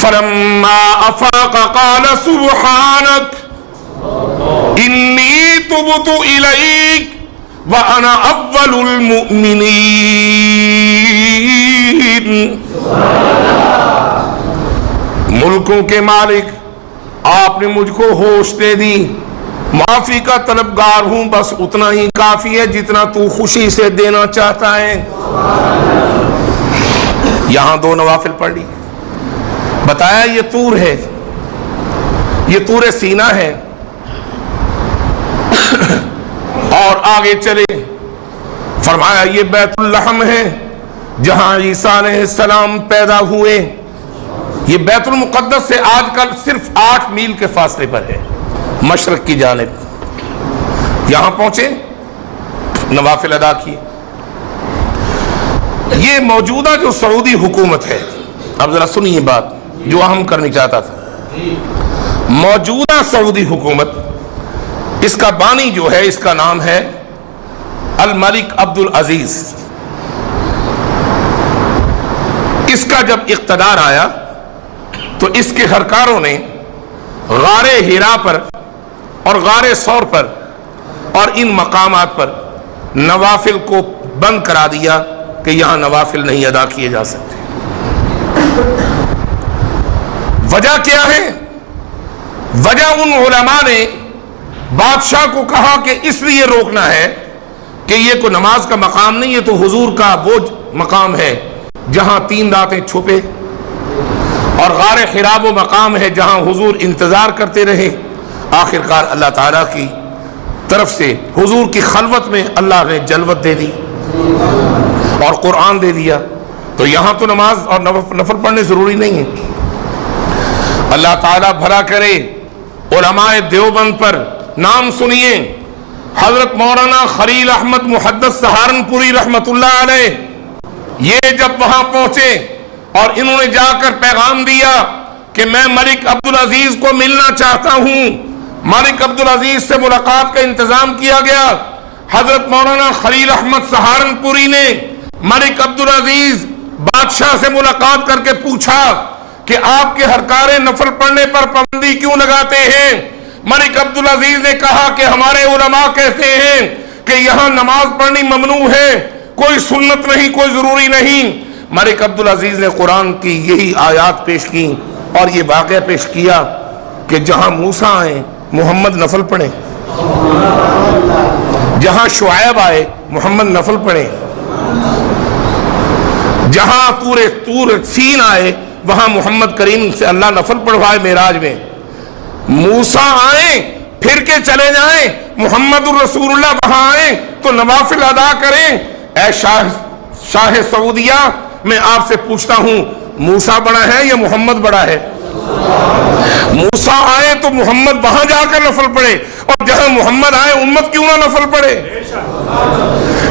فلما افاق قال سبحانک انی تبت الیک وانا اول المؤمنین. ملکوں کے مالک آپ نے مجھ کو ہوش دے دی, معافی کا طلبگار ہوں, بس اتنا ہی کافی ہے جتنا تو خوشی سے دینا چاہتا ہے. یہاں 2 نوافل پڑھ لی. بتایا یہ طور ہے, یہ طور سینہ ہے. اور آگے چلے فرمایا یہ بیت اللحم ہے جہاں عیسیٰ علیہ السلام پیدا ہوئے. یہ بیت المقدس سے آج کل صرف 8 میل کے فاصلے پر ہے مشرق کی جانب. یہاں پہنچے, نوافل ادا کیے. یہ موجودہ جو سعودی حکومت ہے, اب ذرا سنیے بات جو اہم کرنی چاہتا تھا. موجودہ سعودی حکومت, اس کا بانی جو ہے اس کا نام ہے الملک عبد العزیز. اس کا جب اقتدار آیا تو اس کے ہرکاروں نے غار ہیرا پر اور غار ثور پر اور ان مقامات پر نوافل کو بند کرا دیا کہ یہاں نوافل نہیں ادا کیے جا سکتے۔ وجہ کیا ہے؟ وجہ ان علماء نے بادشاہ کو کہا کہ اس لیے روکنا ہے کہ یہ کوئی نماز کا مقام نہیں، یہ تو حضور کا وہ مقام ہے جہاں 3 راتیں چھپے، اور غار حرا وہ مقام ہے جہاں حضور انتظار کرتے رہے۔ آخرکار اللہ تعالیٰ کی طرف سے حضور کی خلوت میں اللہ نے جلوت دے دی اور قرآن دے دیا، تو یہاں تو نماز اور نفل پڑھنے ضروری نہیں ہے۔ اللہ تعالیٰ بھلا کرے علماء دیوبند پر نام سنیے، حضرت مولانا خلیل احمد محدث سہارنپوری رحمت اللہ علیہ، یہ جب وہاں پہنچے اور انہوں نے جا کر پیغام دیا کہ میں ملک عبدالعزیز کو ملنا چاہتا ہوں، ملک عبدالعزیز سے ملاقات کا انتظام کیا گیا۔ حضرت مولانا خلیل احمد سہارنپوری نے ملک عبدالعزیز بادشاہ سے ملاقات کر کے پوچھا کہ آپ کے ہرکار نفل پڑھنے پر پابندی کیوں لگاتے ہیں؟ ملک عبدالعزیز نے کہا کہ ہمارے علماء کہتے ہیں کہ یہاں نماز پڑھنی ممنوع ہے، کوئی سنت نہیں، کوئی ضروری نہیں۔ ملک عبدالعزیز نے قرآن کی یہی آیات پیش کی اور یہ واقعہ پیش کیا کہ جہاں موسیٰ آئے محمد نفل پڑھیں، جہاں شعیب آئے محمد نفل پڑھیں، جہاں طور سین آئے وہاں محمد کریم سے اللہ نفل پڑھوائے معراج میں۔ موسیٰ آئیں پھر کے چلے جائیں، محمد الرسول اللہ وہاں آئیں تو نوافل ادا کریں۔ اے شاہ سعودیہ، میں آپ سے پوچھتا ہوں، موسیٰ بڑا ہے یا محمد بڑا ہے؟ موسیٰ آئے تو محمد وہاں جا کر نفل پڑھے، اور جہاں محمد آئے امت کیوں نہ نفل پڑھے؟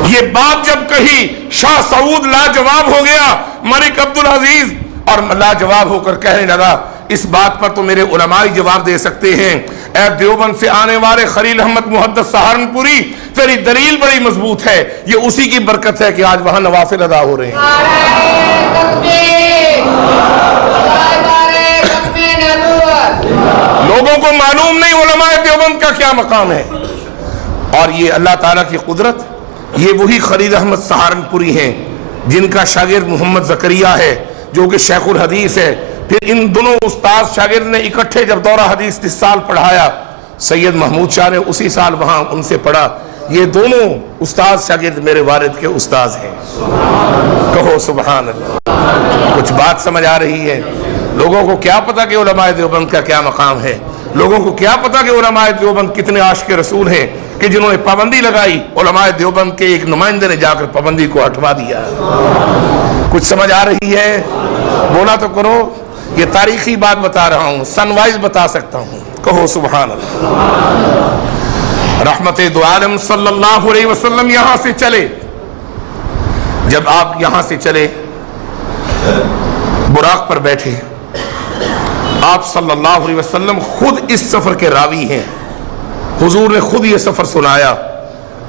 یہ بات جب کہی شاہ سعود لاجواب ہو گیا، ملک عبدالعزیز اور لاجواب ہو کر کہنے لگا اس بات پر تو میرے علماء ہی جواب دے سکتے ہیں۔ اے دیوبند سے آنے والے خلیل احمد محدث سہارنپوری، تیری دلیل بڑی مضبوط ہے، یہ اسی کی برکت ہے کہ آج وہاں نوافل ادا ہو رہے ہیں۔ لوگوں کو معلوم نہیں علماء دیوبند کا کیا مقام ہے، اور یہ اللہ تعالیٰ کی قدرت، یہ وہی خلیل احمد سہارنپوری ہیں جن کا شاگرد محمد زکریا ہے جو کہ شیخ الحدیث ہے۔ پھر ان دونوں استاد شاگرد نے اکٹھے جب دورہ حدیث اس سال پڑھایا، سید محمود شاہ نے اسی سال وہاں ان سے پڑھا۔ یہ دونوں استاد شاگرد میرے والد کے استاد ہیں، کہو سبحان اللہ۔ کچھ بات سمجھ آ رہی ہے؟ لوگوں کو کیا پتا کہ علماء دیوبند کا کیا مقام ہے، لوگوں کو کیا پتا کہ علماء دیوبند کتنے عاشق رسول ہیں کہ جنہوں نے پابندی لگائی، علماء دیوبند کے ایک نمائندے نے جا کر پابندی کو ہٹوا دیا۔ کچھ سمجھ آ رہی ہے؟ بولا تو کرو۔ یہ تاریخی بات بتا رہا ہوں، سن وائز بتا سکتا ہوں، کہو سبحان اللہ۔ رحمت دو عالم صلی اللہ علیہ وسلم یہاں سے چلے، جب آپ یہاں سے چلے براق پر بیٹھے، آپ صلی اللہ علیہ وسلم خود اس سفر کے راوی ہیں، حضور نے خود یہ سفر سنایا۔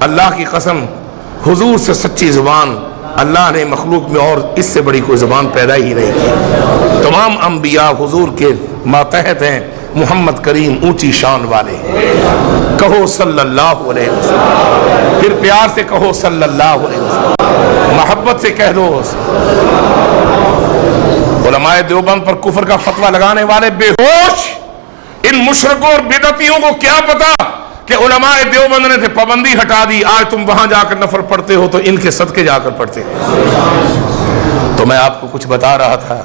اللہ کی قسم، حضور سے سچی زبان اللہ نے مخلوق میں اور اس سے بڑی کوئی زبان پیدا ہی نہیں کی۔ تمام انبیاء حضور کے ماتحت ہیں، محمد کریم اونچی شان والے، کہو صلی اللہ علیہ وسلم، پھر پیار سے کہو صلی اللہ علیہ وسلم، محبت سے کہہ دو۔ علماء دیوبند پر کفر کا فتویٰ لگانے والے بے ہوش، ان مشرکوں اور بدعتیوں کو کیا پتا کہ علماء دیوبند نے پابندی ہٹا دی، آج تم وہاں جا کر نفل پڑھتے ہو تو ان کے صدقے جا کر پڑھتے ہو۔ تو میں آپ کو کچھ بتا رہا تھا،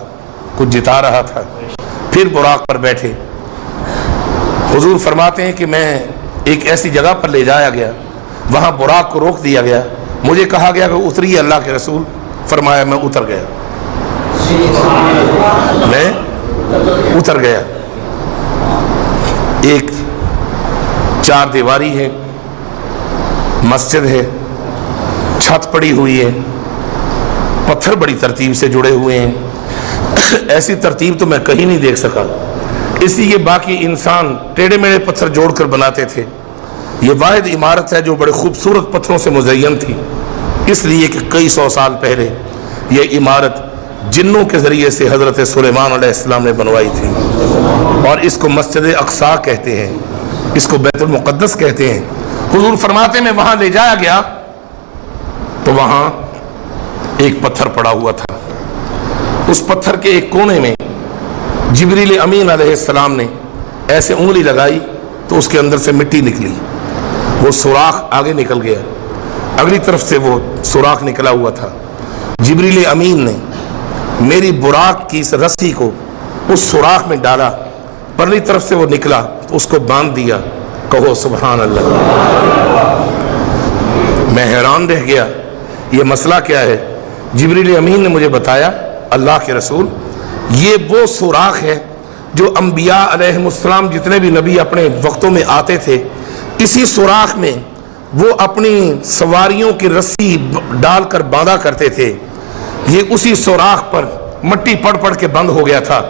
کچھ جتا رہا تھا۔ پھر براق پر بیٹھے، حضور فرماتے ہیں کہ میں ایک ایسی جگہ پر لے جایا گیا، وہاں براق کو روک دیا گیا، مجھے کہا گیا کہ اتریے اللہ کے رسول، فرمایا میں اتر گیا، میں اتر گیا۔ ایک 4 دیواری ہے، مسجد ہے، چھت پڑی ہوئی ہے، پتھر بڑی ترتیب سے جڑے ہوئے ہیں، ایسی ترتیب تو میں کہیں نہیں دیکھ سکا، اس لیے باقی انسان ٹیڑے میڑے پتھر جوڑ کر بناتے تھے۔ یہ واحد عمارت ہے جو بڑے خوبصورت پتھروں سے مزین تھی، اس لیے کہ کئی 100 سال پہلے یہ عمارت جنوں کے ذریعے سے حضرت سلیمان علیہ السلام نے بنوائی تھی، اور اس کو مسجد اقصی کہتے ہیں، اس کو بیت المقدس کہتے ہیں۔ حضور فرماتے میں وہاں لے جایا گیا تو وہاں ایک پتھر پڑا ہوا تھا. اس پتھر کے ایک کونے میں جبریل امین علیہ السلام نے ایسے انگلی لگائی تو اس کے اندر سے مٹی نکلی. وہ سوراخ آگے نکل گیا, اگلی طرف سے وہ سوراخ نکلا ہوا تھا. جبریل امین نے میری براق کی اس رسی کو اس سوراخ میں ڈالا, پرلی طرف سے وہ نکلا تو اس کو باندھ دیا. کہو سبحان اللہ. میں حیران رہ گیا, یہ مسئلہ کیا ہے؟ جبریل امین نے مجھے بتایا, اللہ کے رسول, یہ وہ سوراخ ہے جو انبیاء علیہ السلام جتنے بھی نبی اپنے وقتوں میں آتے تھے, اسی سوراخ میں وہ اپنی سواریوں کی رسی ڈال کر باندھا کرتے تھے. یہ اسی سوراخ پر مٹی پڑ پڑ کے بند ہو گیا تھا.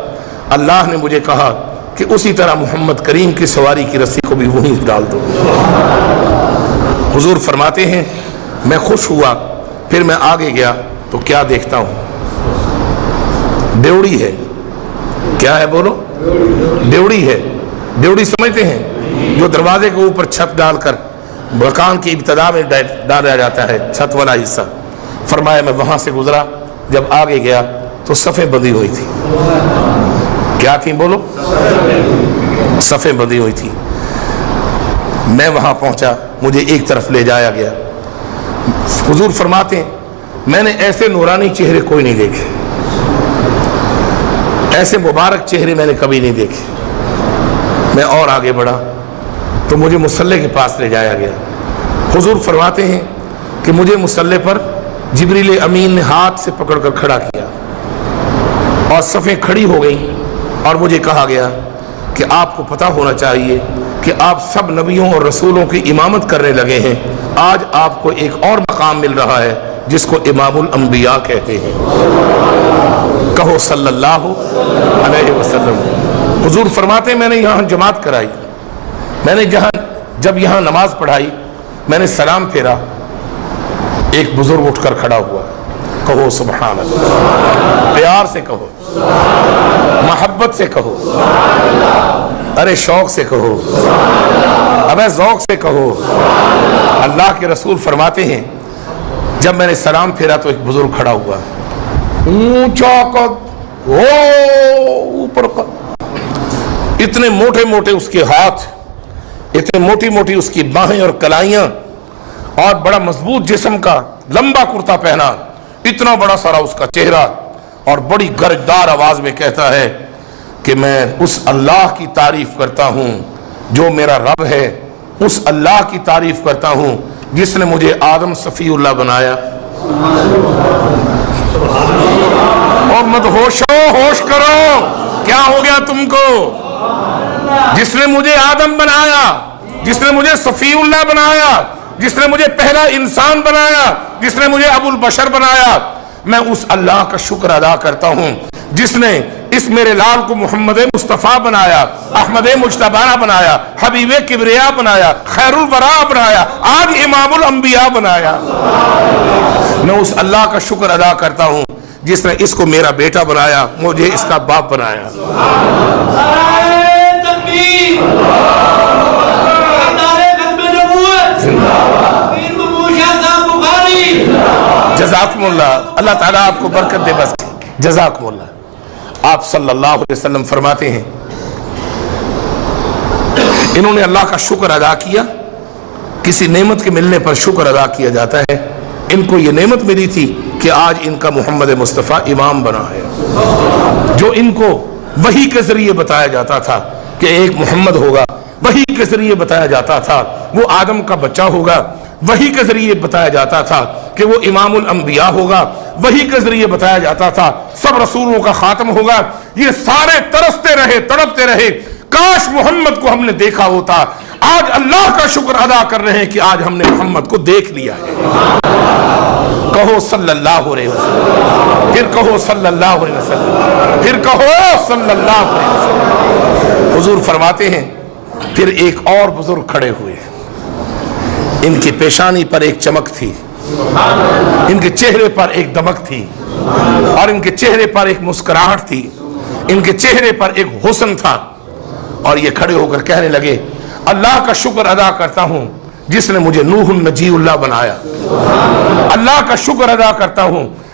اللہ نے مجھے کہا کہ اسی طرح محمد کریم کی سواری کی رسی کو بھی وہیں ڈال دو. حضور فرماتے ہیں میں خوش ہوا, پھر میں آگے گیا تو کیا دیکھتا ہوں؟ ڈیوڑی ہے. کیا ہے بولو؟ ڈیوڑی ہے. ڈیوڑی سمجھتے ہیں؟ جو دروازے کے اوپر چھت ڈال کر مکان کی ابتدا میں ڈالا جاتا ہے, چھت والا حصہ. فرمایا میں وہاں سے گزرا, جب آگے گیا تو صفیں بندھی ہوئی تھی. کیا تھی بولو؟ صفیں بندھی ہوئی تھی. میں وہاں پہنچا, مجھے ایک طرف لے جایا گیا. حضور فرماتے ہیں میں نے ایسے نورانی چہرے کوئی نہیں دیکھے, ایسے مبارک چہرے میں نے کبھی نہیں دیکھے. میں اور آگے بڑھا تو مجھے مصلی کے پاس لے جایا گیا. حضور فرماتے ہیں کہ مجھے مصلی پر جبریل امین نے ہاتھ سے پکڑ کر کھڑا کیا اور صفیں کھڑی ہو گئیں, اور مجھے کہا گیا کہ آپ کو پتہ ہونا چاہیے کہ آپ سب نبیوں اور رسولوں کی امامت کرنے لگے ہیں. آج آپ کو ایک اور مقام مل رہا ہے جس کو امام الانبیاء کہتے ہیں. کہو صلی اللہ علیہ وسلم. حضور فرماتے ہیں میں نے یہاں جماعت کرائی, میں نے جب یہاں نماز پڑھائی, میں نے سلام پھیرا, ایک بزرگ اٹھ کر کھڑا ہوا. کہو سبحان اللہ. پیار سے کہو, محبت سے کہو, ارے شوق سے کہو, ابے ذوق سے کہو. اللہ کے رسول فرماتے ہیں جب میں نے سلام پھیرا تو ایک بزرگ کھڑا ہوا, اونچا قد, اوپر قد, اتنے موٹے موٹے اس کے ہاتھ, اتنے موٹی موٹی اس کی باہیں اور کلائیاں, اور بڑا مضبوط جسم کا لمبا کرتا پہنا, اتنا بڑا سارا اس کا چہرہ, اور بڑی گرجدار آواز میں کہتا ہے کہ میں اس اللہ کی تعریف کرتا ہوں جو میرا رب ہے, اس اللہ کی تعریف کرتا ہوں جس نے مجھے آدم صفی اللہ بنایا. اور مت ہوشو, ہوش کرو, کیا ہو گیا تم کو؟ جس نے مجھے آدم بنایا, جس نے مجھے صفی اللہ بنایا, جس نے مجھے پہلا انسان بنایا, جس نے مجھے ابو البشر بنایا, میں اس اللہ کا شکر ادا کرتا ہوں جس نے اس میرے لال کو محمد مصطفیٰ بنایا, احمد مجتبیٰ بنایا, حبیب کبریا بنایا, خیر الورا بنایا, آج امام الانبیاء بنایا. میں اس اللہ کا شکر ادا کرتا ہوں جس نے اس کو میرا بیٹا بنایا, مجھے اس کا باپ بنایا. جزاکم اللہ, اللہ تعالیٰ آپ کو برکت دے. بس جزاکم اللہ. آپ صلی اللہ علیہ وسلم فرماتے ہیں انہوں نے اللہ کا شکر ادا کیا. کسی نعمت کے ملنے پر شکر ادا کیا جاتا ہے. ان کو یہ نعمت ملی تھی کہ آج ان کا محمد مصطفیٰ امام بنا ہے. جو ان کو وحی کے ذریعے بتایا جاتا تھا کہ ایک محمد ہوگا, وحی کے ذریعے بتایا جاتا تھا وہ آدم کا بچہ ہوگا, وحی کے ذریعے بتایا جاتا تھا کہ وہ امام الانبیاء ہوگا, وحی کے ذریعے بتایا جاتا تھا سب رسولوں کا خاتم ہوگا. یہ سارے ترستے رہے, تڑپتے رہے, کاش محمد کو ہم نے دیکھا ہوتا. آج اللہ کا شکر ادا کر رہے ہیں کہ آج ہم نے محمد کو دیکھ لیا ہے. کہو صلی اللہ علیہ وسلم, پھر کہو صلی اللہ علیہ وسلم, پھر کہو صلی اللہ علیہ وسلم. حضور فرماتے ہیں پھر ایک اور بزرگ کھڑے ہوئے, ان کی پیشانی پر ایک چمک تھی, ان کے چہرے پر ایک دمک تھی, اور ان کے چہرے پر ایک مسکراہٹ تھی, ان کے چہرے پر ایک حسن تھا. اور یہ کھڑے ہو کر کہنے لگے اللہ کا شکر ادا کرتا ہوں جس نے مجھے نوح النجی اللہ بنایا. اللہ کا شکر ادا کرتا ہوں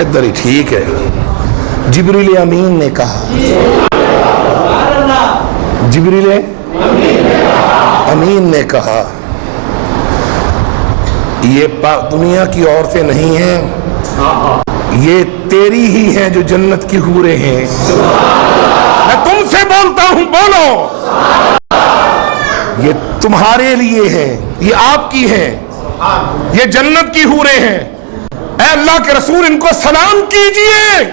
ادھر ہی ٹھیک ہے. جبریل امین نے کہا، جبریل امین نے کہا یہ دنیا کی عورتیں نہیں ہیں، یہ تیری ہی ہیں جو جنت کی حوریں ہیں. میں تم سے بولتا ہوں، بولو. یہ تمہارے لیے ہیں، یہ آپ کی ہیں، یہ جنت کی حوریں ہیں. اے اللہ کے رسول ان کو سلام کیجئے.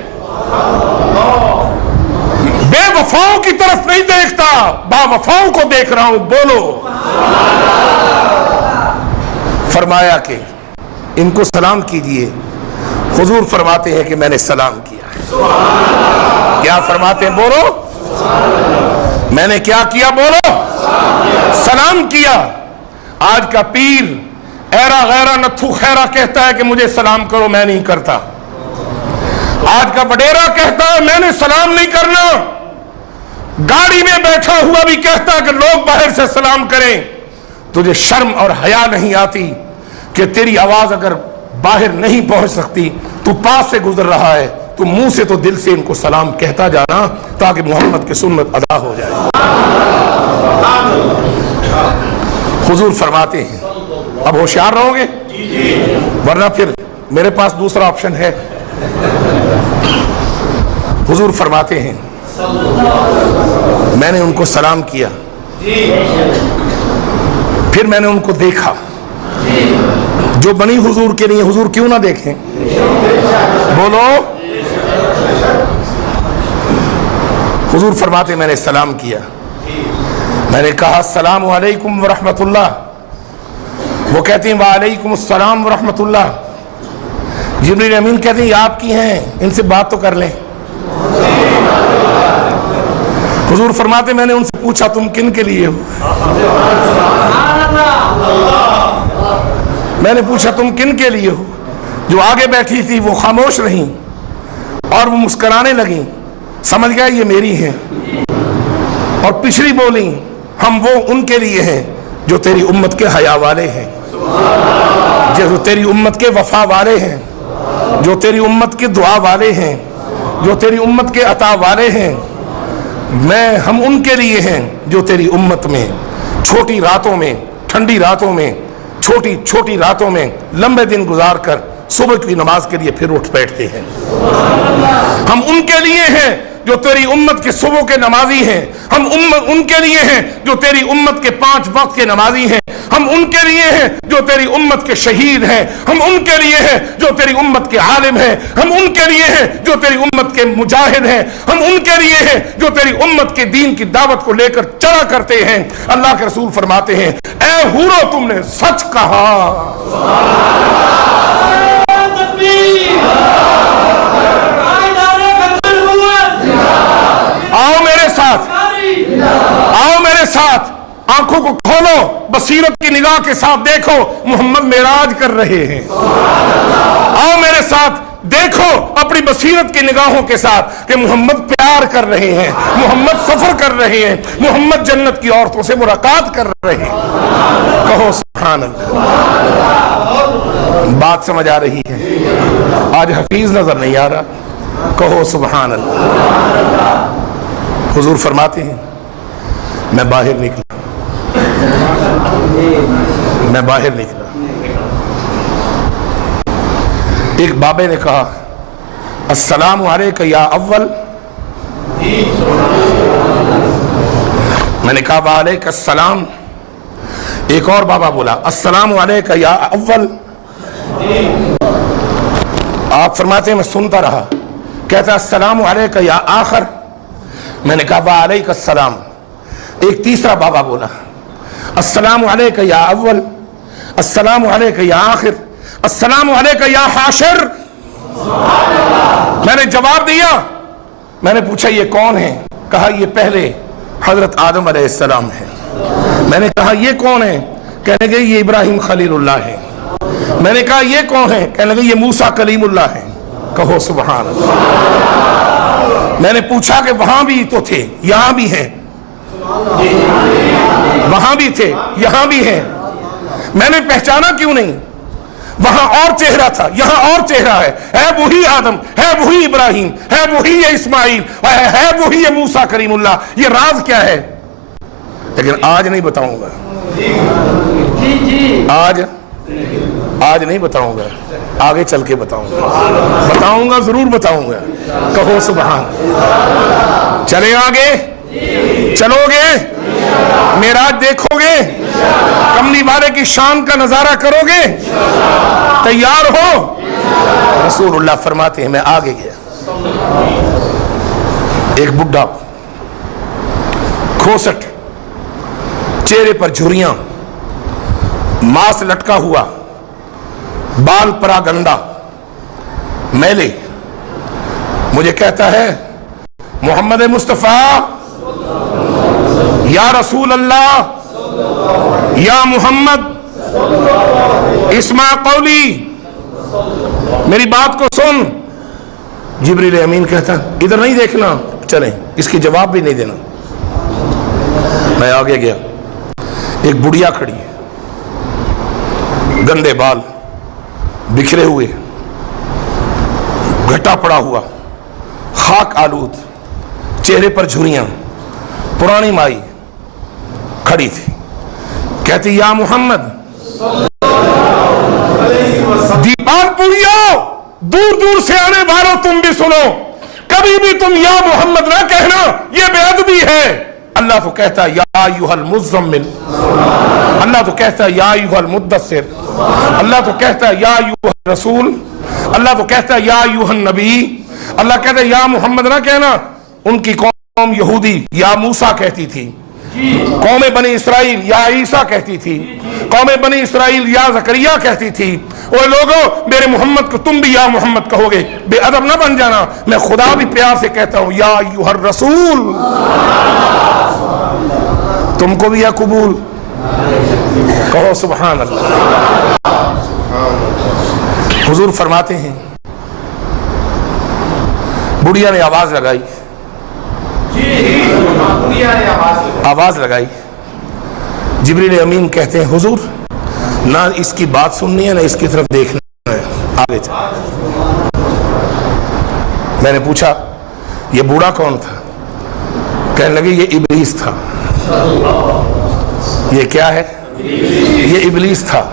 بے وفاؤں کی طرف نہیں دیکھتا، با وفاؤں کو دیکھ رہا ہوں، بولو. فرمایا کہ ان کو سلام کیجئے. حضور فرماتے ہیں کہ میں نے سلام کیا. کیا فرماتے ہیں؟ بولو. میں نے کیا کیا؟ بولو. سلام کیا. آج کا پیر ایرا غیرہ نتھو خیرہ کہتا ہے کہ مجھے سلام کرو، میں نہیں کرتا. آج کا وڈیرا کہتا ہے میں نے سلام نہیں کرنا. گاڑی میں بیٹھا ہوا بھی کہتا ہے کہ لوگ باہر سے سلام کریں. تجھے شرم اور حیا نہیں آتی کہ تیری آواز اگر باہر نہیں پہنچ سکتی، تو پاس سے گزر رہا ہے، تو منہ سے تو دل سے ان کو سلام کہتا جانا تاکہ محمد کی سنت ادا ہو جائے. حضور فرماتے ہیں اب ہوشیار رہو گے، ورنہ پھر میرے پاس دوسرا آپشن ہے. حضور فرماتے ہیں میں نے ان کو سلام کیا، پھر میں نے ان کو دیکھا. جو بنی حضور کے لیے حضور کیوں نہ دیکھیں؟ بولو. حضور فرماتے میں نے سلام کیا. میں نے کہا السلام علیکم ورحمت اللہ. وہ کہتے ہیں وعلیکم السلام ورحمت اللہ. جبریل امین کہتے ہیں یہ آپ کی ہیں، ان سے بات تو کر لیں. حضور فرماتے میں نے ان سے پوچھا تم کن کے لیے ہو؟ میں نے پوچھا تم کن کے لیے ہو؟ جو آگے بیٹھی تھی وہ خاموش رہیں اور وہ مسکرانے لگیں. سمجھ گیا یہ میری ہیں. اور پچھلی بولیں ہم وہ ان کے لیے ہیں جو تیری امت کے حیا والے ہیں، جو تیری امت کے وفا والے ہیں، جو تیری امت کے دعا والے ہیں، جو تیری امت کے عطا والے ہیں. ہم ان کے لیے ہیں جو تیری امت میں چھوٹی راتوں میں، ٹھنڈی راتوں میں، چھوٹی چھوٹی راتوں میں لمبے دن گزار کر صبح کی نماز کے لیے پھر اٹھ بیٹھتے ہیں. ہم ان کے لیے ہیں جو تیری امت کے صبح کے نمازی ہیں. ہم ان کے لیے ہیں جو تیری امت کے 5 وقت کے نمازی ہیں. ہم ان کے لیے ہیں جو تیری امت کے شہید ہیں. ہم ان کے لیے ہیں جو تیری امت کے عالم ہیں. ہم ان کے لیے ہیں جو تیری امت کے مجاہد ہیں. ہم ان کے لیے ہیں جو تیری امت کے دین کی دعوت کو لے کر چلا کرتے ہیں. اللہ کے رسول فرماتے ہیں اے حورو تم نے سچ کہا. آؤ میرے ساتھ، آؤ میرے ساتھ. آنکھوں کو کھولو، بصیرت کی نگاہ کے ساتھ دیکھو محمد معراج کر رہے ہیں. آؤ میرے ساتھ دیکھو اپنی بصیرت کی نگاہوں کے ساتھ کہ محمد پیار کر رہے ہیں، محمد سفر کر رہے ہیں، محمد جنت کی عورتوں سے ملاقات کر رہے ہیں. کہو سبحان اللہ. بات سمجھ آ رہی ہے؟ آج حفیظ نظر نہیں آ رہا. کہو سبحان اللہ. حضور فرماتے ہیں میں باہر نکلا، میں باہر نکلا. ایک بابے نے کہا السلام علیکہ یا اول. میں نے کہا وعلیکہ السلام. ایک اور بابا بولا السلام علیکہ یا اول. آپ فرماتے ہیں میں سنتا رہا. کہتا السلام علیکہ یا آخر. میں نے کہا وعلیکہ السلام. ایک تیسرا بابا بولا السلام علیکہ یا اول، السلام علیکہ یا آخر، السلام علیکہ یا حاشر. میں نے جواب دیا. میں نے پوچھا یہ کون ہے؟ کہا یہ پہلے حضرت آدم علیہ السلام ہے. میں نے کہا یہ کون ہے؟ کہنے لگے یہ ابراہیم خلیل اللہ ہے. میں نے کہا یہ کون ہے؟ کہنے لگے یہ موسیٰ کلیم اللہ ہے. کہو سبحان اللہ. میں نے پوچھا کہ وہاں بھی تو تھے، یہاں بھی ہیں. وہاں بھی تھے، یہاں بھی ہیں. میں نے پہچانا کیوں نہیں؟ وہاں اور چہرہ تھا، یہاں اور چہرہ ہے وہی آدم، ہے وہی ابراہیم، ہے وہی اسماعیل، ہے وہی موسیٰ کریم اللہ۔ یہ راز کیا ہے؟ لیکن آج نہیں بتاؤں گا، آج نہیں بتاؤں گا، آگے چل کے بتاؤں گا، ضرور بتاؤں گا۔ کہو سبحان۔ چلیں آگے، چلو گے، معراج دیکھو گے، کملی والے کی شان کا نظارہ کرو گے، تیار ہو؟ رسول اللہ فرماتے ہیں میں آگے گیا، ایک بڈھا کھوسٹ، چہرے پر جھریاں، ماس لٹکا ہوا، بال پرا گندا، میلے، مجھے کہتا ہے محمد مصطفیٰ، یا رسول اللہ، یا محمد، اسمع قولی، میری بات کو سن۔ جبریل امین کہتا ادھر نہیں دیکھنا، چلیں، اس کی جواب بھی نہیں دینا۔ میں آگے گیا، ایک بڑھیا کھڑی ہے، گندے بال، بکھرے ہوئے، گھٹا پڑا ہوا، خاک آلود، چہرے پر جھریاں، پرانی مائی کھڑی تھی، کہتی یا محمد، دیپال پوریو، دور دور سے آنے والوں تم بھی سنو، کبھی بھی تم یا محمد نہ کہنا، یہ بے ادبی ہے۔ اللہ تو کہتا ہے یا ایھا المزمل، اللہ تو کہتا ہے یا ایھا المدثر، اللہ تو کہتا ہے یا ایھا الرسول، اللہ تو کہتا ہے یا ایھا النبی، اللہ کہتا ہے یا محمد نہ کہنا۔ ان کی قوم یہودی یا موسیٰ کہتی تھی، قوم بنی اسرائیل یا عیسیٰ کہتی تھی، قوم بنی اسرائیل یا زکریا کہتی تھی۔ اوہ لوگوں، میرے محمد کو تم بھی یا محمد کہو گے، بے ادب نہ بن جانا۔ میں خدا بھی پیار سے کہتا ہوں یا ایھا الرسول، تم کو بھی یا قبول؟ کہو سبحان اللہ۔ حضور فرماتے ہیں بڑھیا نے آواز لگائی، آواز لگائی، جبریل امین کہتے ہیں حضور نہ اس کی بات سننی ہے نہ اس کی طرف دیکھنا ہے، آگے چل۔ میں نے پوچھا یہ بوڑھا کون تھا؟ کہنے لگے یہ ابلیس تھا۔ یہ کیا ہے؟ یہ ابلیس تھا،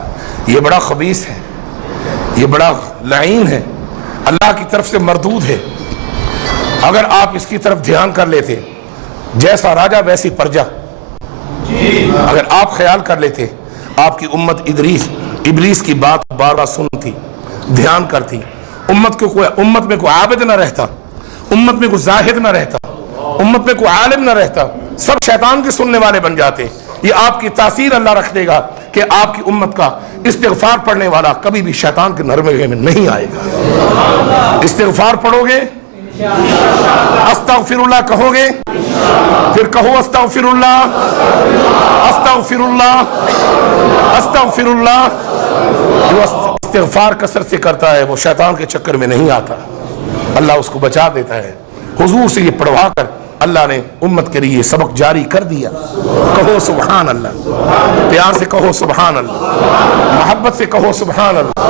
یہ بڑا خبیث ہے، یہ بڑا لعین ہے، اللہ کی طرف سے مردود ہے۔ اگر آپ اس کی طرف دھیان کر لیتے، جیسا راجہ ویسی پرجا، اگر آپ خیال کر لیتے آپ کی امت ابلیس کی بات بار بار سنتی، دھیان کرتی، امت میں کوئی عابد نہ رہتا، امت میں کوئی زاہد نہ رہتا، امت میں کوئی عالم نہ رہتا، سب شیطان کے سننے والے بن جاتے۔ یہ آپ کی تاثیر اللہ رکھ دے گا کہ آپ کی امت کا استغفار پڑھنے والا کبھی بھی شیطان کے نرمے میں نہیں آئے گا۔ استغفار پڑھو گے، استغفر اللہ کہو گے، پھر کہو استغفر اللہ، استغفر اللہ، استغفر اللہ۔ جو استغفار کثرت سے کرتا ہے وہ شیطان کے چکر میں نہیں آتا، اللہ اس کو بچا دیتا ہے۔ حضور سے یہ پڑھوا کر اللہ نے امت کے لیے سبق جاری کر دیا۔ کہو سبحان اللہ، پیار سے کہو سبحان اللہ، محبت سے کہو سبحان اللہ۔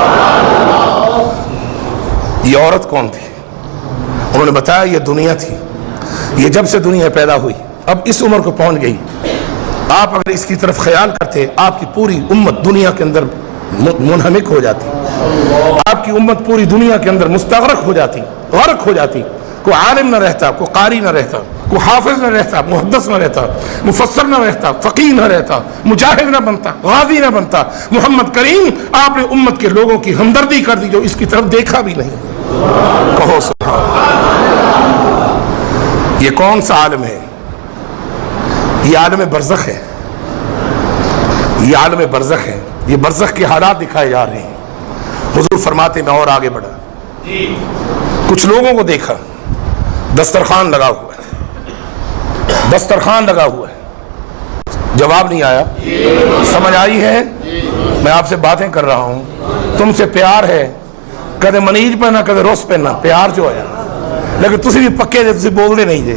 یہ عورت کون تھی؟ انہوں نے بتایا یہ دنیا تھی، یہ جب سے دنیا پیدا ہوئی اب اس عمر کو پہنچ گئی۔ آپ اگر اس کی طرف خیال کرتے آپ کی پوری امت دنیا کے اندر منہمک ہو جاتی، آپ کی امت پوری دنیا کے اندر مستغرق ہو جاتی، غرق ہو جاتی۔ کوئی عالم نہ رہتا، کوئی قاری نہ رہتا، کوئی حافظ نہ رہتا، محدث نہ رہتا، مفسر نہ رہتا، فقیہ نہ رہتا، مجاہد نہ بنتا، غازی نہ بنتا۔ محمد کریم آپ نے امت کے لوگوں کی ہمدردی کر دی جو اس کی طرف دیکھا بھی نہیں۔ کہو سبحان اللہ۔ یہ کون سا عالم ہے؟ یہ عالم برزخ ہے، یہ عالم برزخ ہے، یہ برزخ کے حالات دکھائے جا رہے ہیں۔ حضور فرماتے میں اور آگے بڑھا، کچھ لوگوں کو دیکھا دسترخوان لگا ہوا ہے، دسترخوان لگا ہوا ہے، جواب نہیں آیا۔ سمجھ آئی ہے؟ میں آپ سے باتیں کر رہا ہوں، تم سے پیار ہے، کدے منیج پہنا کدے روس پہنا، پیار جو ہے، لیکن تسی بھی پکے دے، تسی بول دے نہیں دے۔